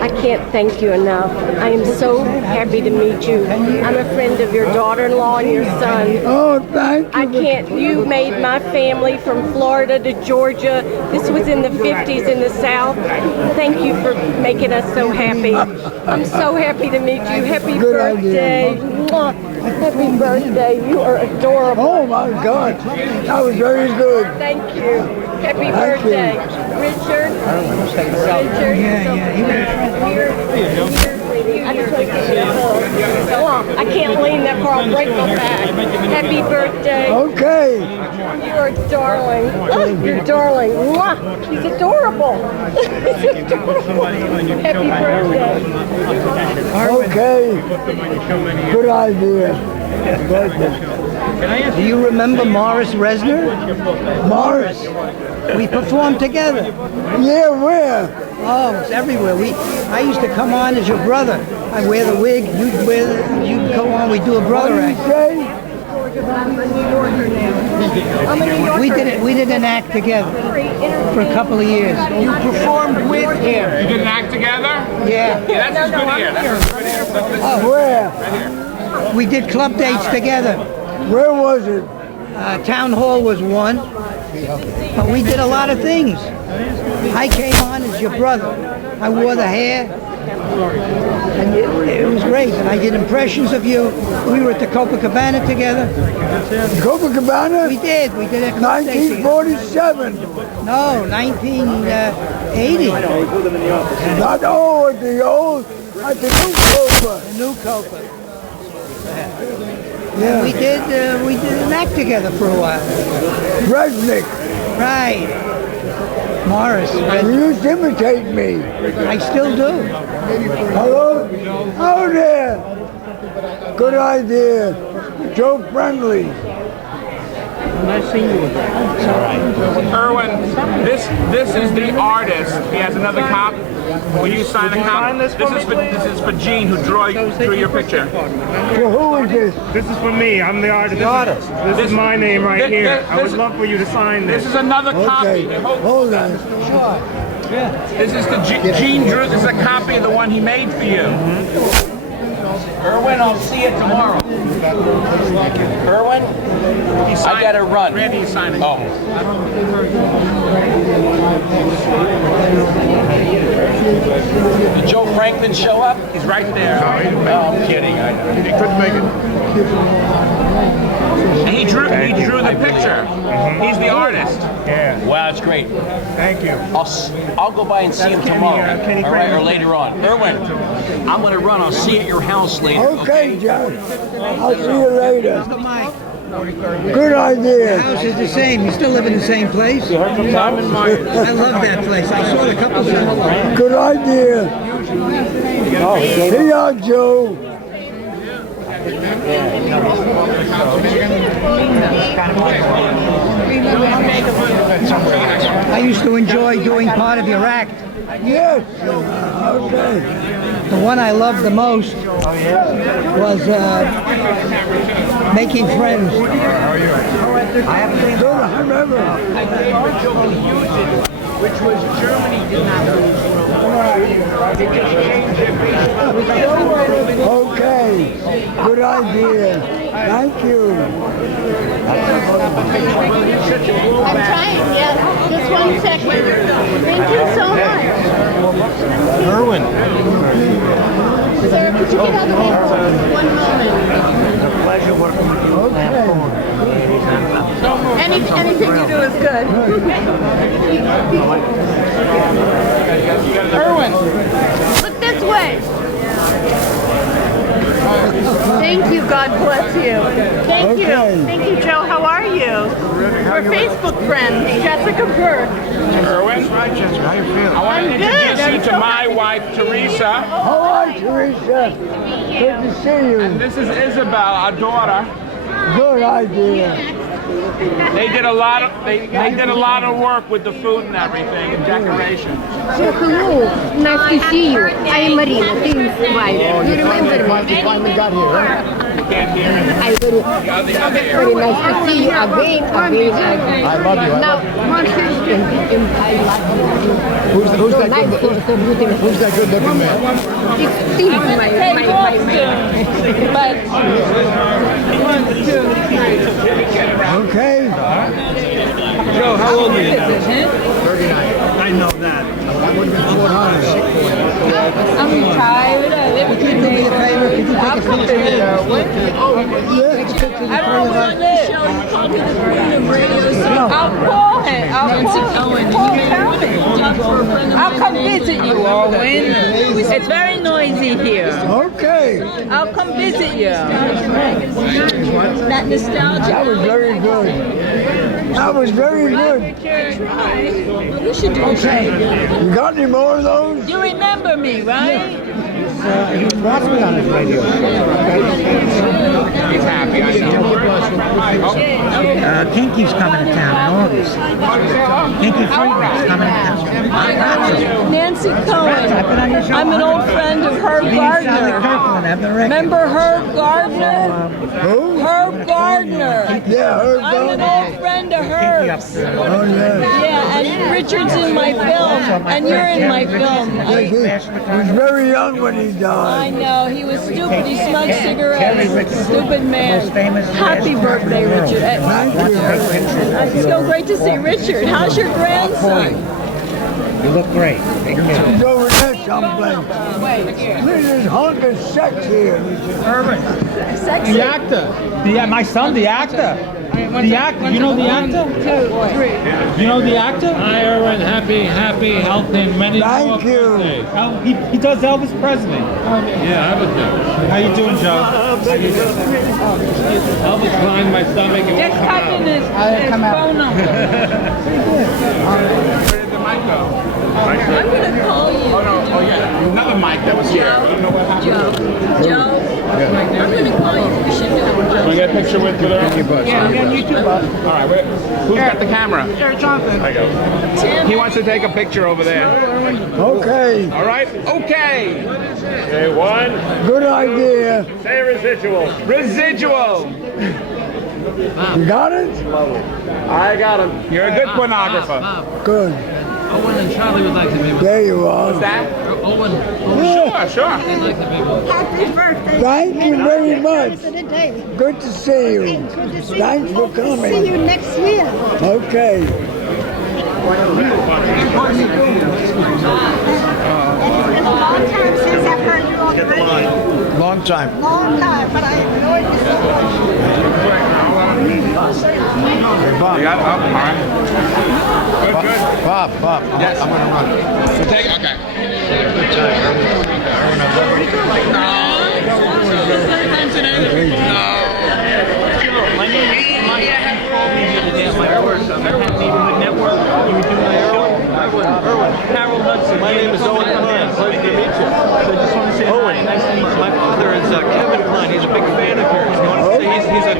I can't thank you enough. I am so happy to meet you. I'm a friend of your daughter-in-law and your son. Oh, thank you. I can't, you made my family from Florida to Georgia. This was in the 50s in the South. Thank you for making us so happy. I'm so happy to meet you. Happy Good birthday. idea. Mwah. Happy birthday. You are adorable. Oh my God. That was very good. Thank you. Happy Thank birthday. Richard. Richard. I just want to give you a hug. Come on. I can't lean that far. I'll break my back. Happy birthday. Okay. You are darling. Oh, you're darling. Mwah. He's adorable. He's adorable. Happy birthday. Okay. Good idea. Do you remember Morris Resner? Morris. We performed together. Yeah, where? Oh, it's everywhere. I used to come on as your brother. I wear the wig, you'd go on, we do a brother act. We did an act together for a couple of years. You performed with him. You did an act together? Yeah. Yeah, that's good here. That's good here. Where? We did club dates together. Where was it? Town Hall was one. But we did a lot of things. I came on as your brother. I wore the hair. And it was great. And I did impressions of you. We were at the Copacabana together. Copacabana? We did. We did it. 1947. No, 1980. Not old, the old, at the new Copa. The new Copa. Yeah. We did an act together for a while. Resnick. Right. Morris. You used to imitate me. I still do. Hello? Oh there. Good idea. Joe Friendly. Nice seeing you. It's all right. Irwin, this is the artist. He has another cop. Will you sign a copy? This is for Gene, who drew your picture. Well, who is this? This is for me. I'm the artist. This is my name right here. I would love for you to sign this. This is another copy. Okay, hold on. Sure. Yeah. This is the Gene drew. This is a copy of the one he made for you. Irwin, I'll see you tomorrow. Irwin, I gotta run. Randy, you sign it. Oh. Did Joe Franklin show up? He's right there. Oh, I'm kidding. I know. He couldn't make it. And he drew the picture. He's the artist. Yeah. Wow, that's great. Thank you. I'll go by and see him tomorrow. All right, or later on. Irwin, I'm gonna run. I'll see you at your house later. Okay, John. I'll see you later. Uncle Mike. Good idea. The house is the same. You still live in the same place? I love that place. I saw it a couple times. Good idea. See ya, Joe. I used to enjoy doing part of your act. Yes. Okay. The one I loved the most was making friends. I remember. Which was Germany did not lose. Okay, good idea. Thank you. I'm trying, yes. Just 1 second. Thank you so much. Irwin. Sir, could you get out of the way for 1 moment? It's a pleasure working with you. Anything you do is good. Irwin, look this way. Thank you. God bless you. Thank you. Thank you, Joe. How are you? We're Facebook friends. Jessica Burke. Irwin, How you feel? I want to introduce you to my wife, Teresa. Hi, Teresa. Good to see you. And this is Isabel, our daughter. Good idea. They did a lot of they did a lot of work with the food and everything and decoration. So hello, nice to see you. I am Marina, Tim's wife. You remember me? You finally got here, huh? I will. Very nice to see you again. I love you. Now, one question. I love you. Who's that nice, good? so beautiful. Who's that good-looking man? It's Steve, Okay. Joe, how old are you? 39. I know that. I'm retired. I live with your neighbor. I'll come to you. I don't know where I live. I'll call him. I'll come visit you, Irwin. It's very noisy here. Okay. I'll come visit you. That nostalgia. That was very good. That was very good. Well, you should do Okay. You got any more of those? You remember me, right? He watched me on his radio. He's happy, I know. Kinky's coming to town in August. Kinky Friedman's coming to town. Nancy Cohen. I'm an old friend of Herb Gardner. Remember Herb Gardner? Who? Herb Gardner. Yeah, Herb I'm an old friend of Herb's. Oh, yeah. Yeah, and Richard's in my film, and you're in my film. He was very young when he I died. know, he was stupid. He smoked cigarettes. Stupid man. Happy birthday, Richard. Thank you. It's so great to see Richard. How's your grandson? You look great. Take care. He's over there someplace. Look at this hunk of sex here. Sexy. The actor. My son, the actor. The actor. You know the actor? 1, 2, 3. You know the actor? Hi, Irwin. Happy, healthy, and many more Thank you. birthdays. He does Elvis Presley. Yeah, I would do. How you doing, Joe? Elvis climbed my stomach. Just type in his phone number. Where did the mic go? I'm going to call you. Oh, no. Oh, yeah. Another mic that was here. I don't know what happened. Joe, I'm going to call you. We should do it. Can we get a picture with her? Yeah, I'm on YouTube. All right, who's got the camera? Eric Johnson. I go. He wants to take a picture over there. Okay. All right? Okay. Okay, one. Good idea. Say residual. Residual. You got it? I got him. You're a good pornographer. Good. Owen and Charlie would like to be. There you are. What's that? Owen. Sure. Happy birthday. Thank you very much. For the day. Good to see you. Good to see Thanks you. for See you coming. next year. Okay. As a long time since I've heard you on the radio. Long time. Long time, but I enjoyed you so much. You got it? Oh, all right. Good. Bob. Yes. I'm gonna run. So take it. Okay. Good time. My name is Mike. You called me the other day at my work. Neighborhood Network. You were doing my show. Irwin. Carol Hudson. My name is Owen Klein. Pleasure to meet you. So I just want to say hi. Nice to meet you. My father is Kevin Klein. He's a big big fan of yours. He wanted to say he's a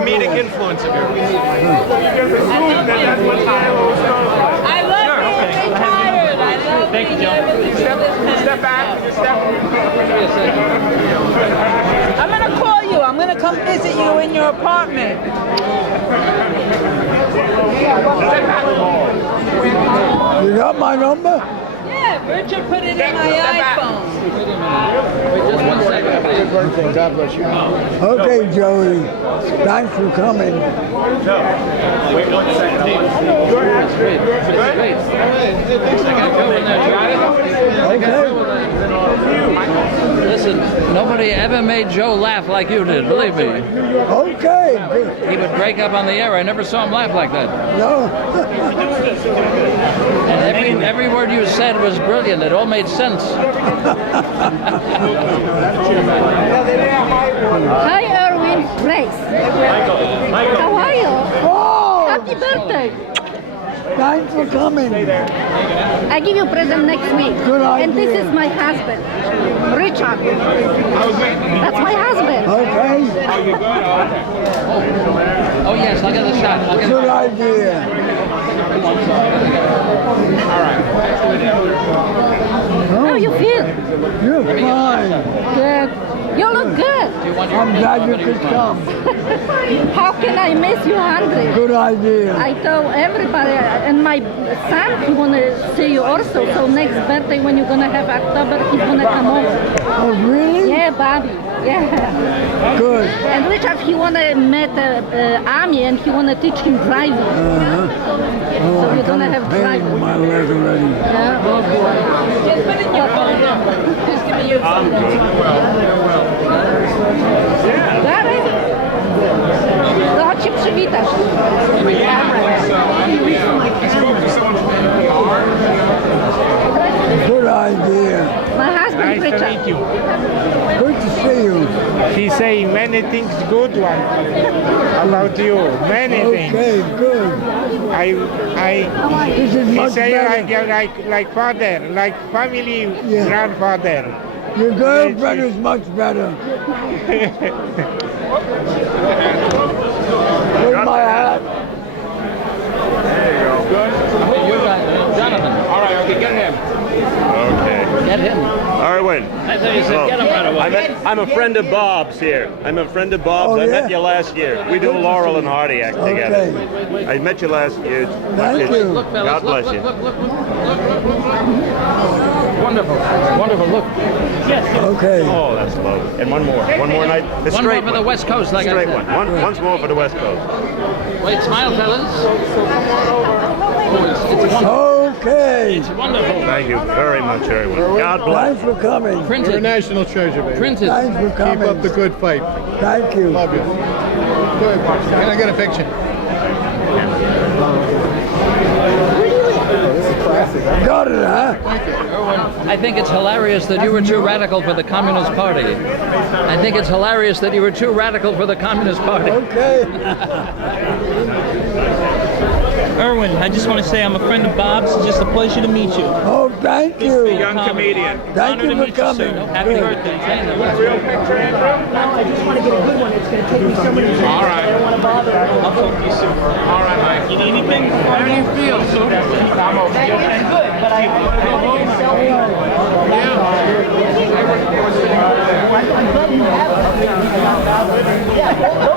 comedic influence of yours. I love being retired. I love Thank you, Joe. Step back. I'm going to call you. I'm going to come visit you in your apartment. You got my number? Yeah, Richard put it in my iPhone. Just 1 second. Happy birthday. God bless you. Okay, Joey. Thanks for coming. Wait 1 second. Listen, nobody ever made Joe laugh like you did, believe me. Okay. Good. He would break up on the air. I never saw him laugh like that. No. And every word you said was brilliant. It all made sense. Hi, Irwin. Grace. How are you? Oh! Happy birthday. Thanks for coming. I give you a present next week. Good idea. And this is my husband, Richard. That's my husband. Okay. Oh, yes, I'll get a shot. Good idea. How you feel? You're fine. Good. You look good. I'm glad you could come. How can I miss you, Andre? Good idea. I told everybody, and my son, he want to see you also. So next birthday, when you're gonna have October, he's gonna come over. Oh, really? Yeah, Bobby. Yeah. Good. And Richard, he wanna meet Army, and he wanna teach him driving. Oh, So I'm you're gonna kind have of pain driving. in my leg already. Yeah. Oh boy. Just put in your phone. Just give me your phone. Dalej. No, chodź się przywitasz. Good idea. My husband, Nice to Richard. meet you. Good to see you. He say many things good one about you. Many things. Okay, good. This is He much say better. like father, like family Yeah. grandfather. Your girlfriend is much better. Where's my hat? Jonathan. All right, okay, get him. Okay. Get him. Irwin. I thought you said get him right away. I'm a friend of Bob's here. I'm a friend of Bob's. Oh, I yeah? met you last year. We do Laurel and Hardy act together. I met you last year. Thank you. Look, fellas, God bless you. Look. Wonderful. Wonderful. Look. Yes. Okay. Oh, that's lovely. And one more night. The One straight more for the West Coast, like I straight said. one. Once more for the West Coast. Wait, smile, fellas. It's wonderful. Okay. It's wonderful. Thank you very much, Irwin. God bless. Thanks for coming. Print You're a it. national treasure, baby. Print it. Thanks for coming. Keep up the good fight. Thank you. Love you. Good. Can I get a picture? Got it, huh? I think it's hilarious that you were too radical for the Communist Party. I think it's hilarious that you were too radical for the Communist Party. Okay. Irwin, I just want to say I'm a friend of Bob's. It's just a pleasure to meet you. Oh, thank you. Young comedian. Thank you for coming. Happy Good. birthday. Real picture, Andrew? I just want to get a good one. It's going to take me so many years. All right. I don't want to bother. I'll talk to you soon. All right, Mike. You need anything? How do you feel, sir? I'm okay. It's good, but I don't want to sell it.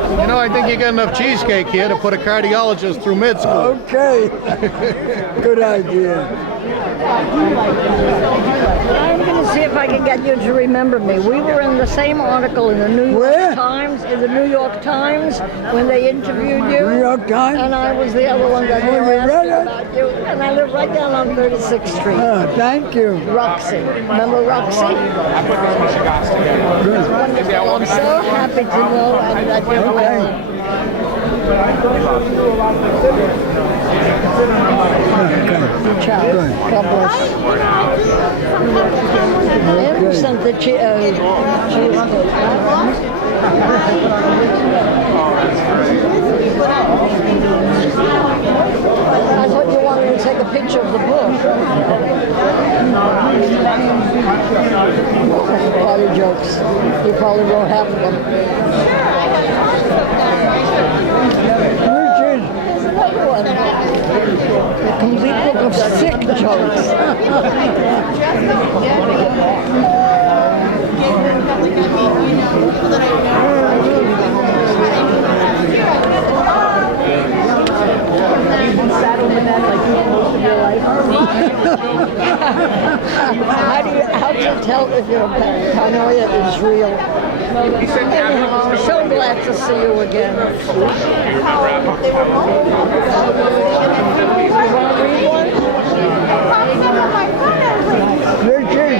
You know, I think you got enough cheesecake here to put a cardiologist through med school. Okay. Good idea. I'm going to see if I can get you to remember me. We were in the same article in the New York Times, when they interviewed you. New York Times? And I was the other one that Oh, they were you read asking about you. And I live right down on 36th Street. Oh, thank you. Roxy. Remember Roxy? I put this one cigars together. Good. Wonderful. I'm so happy to know that you're well. Ciao. God bless. Andrew sent the cheesecake. I thought you wanted to take a picture of the book. Party Joe. jokes. You probably wrote half of them. Richard. There's another one. The complete book of sick jokes. How do you tell if your paranoia is real? Anyhow, so glad to see you again. You want to read one? Richard.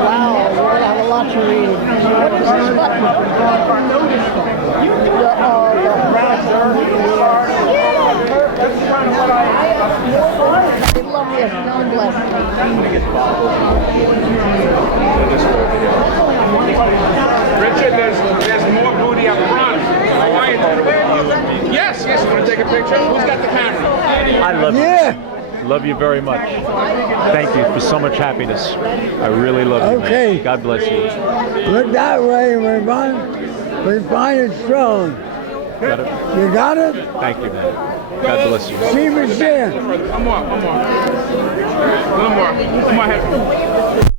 Wow, you're going to have a lot to read. What is this button? They love you. God bless. Richard, there's more booty up front. How are you? Yes, you want to take a picture? Who's got the camera? I love you. Yeah. Love you very much. Thank you for so much happiness. I really love you. Okay. Man. God bless you. Look that way, everyone. We find it strong. Got it? You got it? Thank you, man. God bless you. See you soon. One more. One more ahead.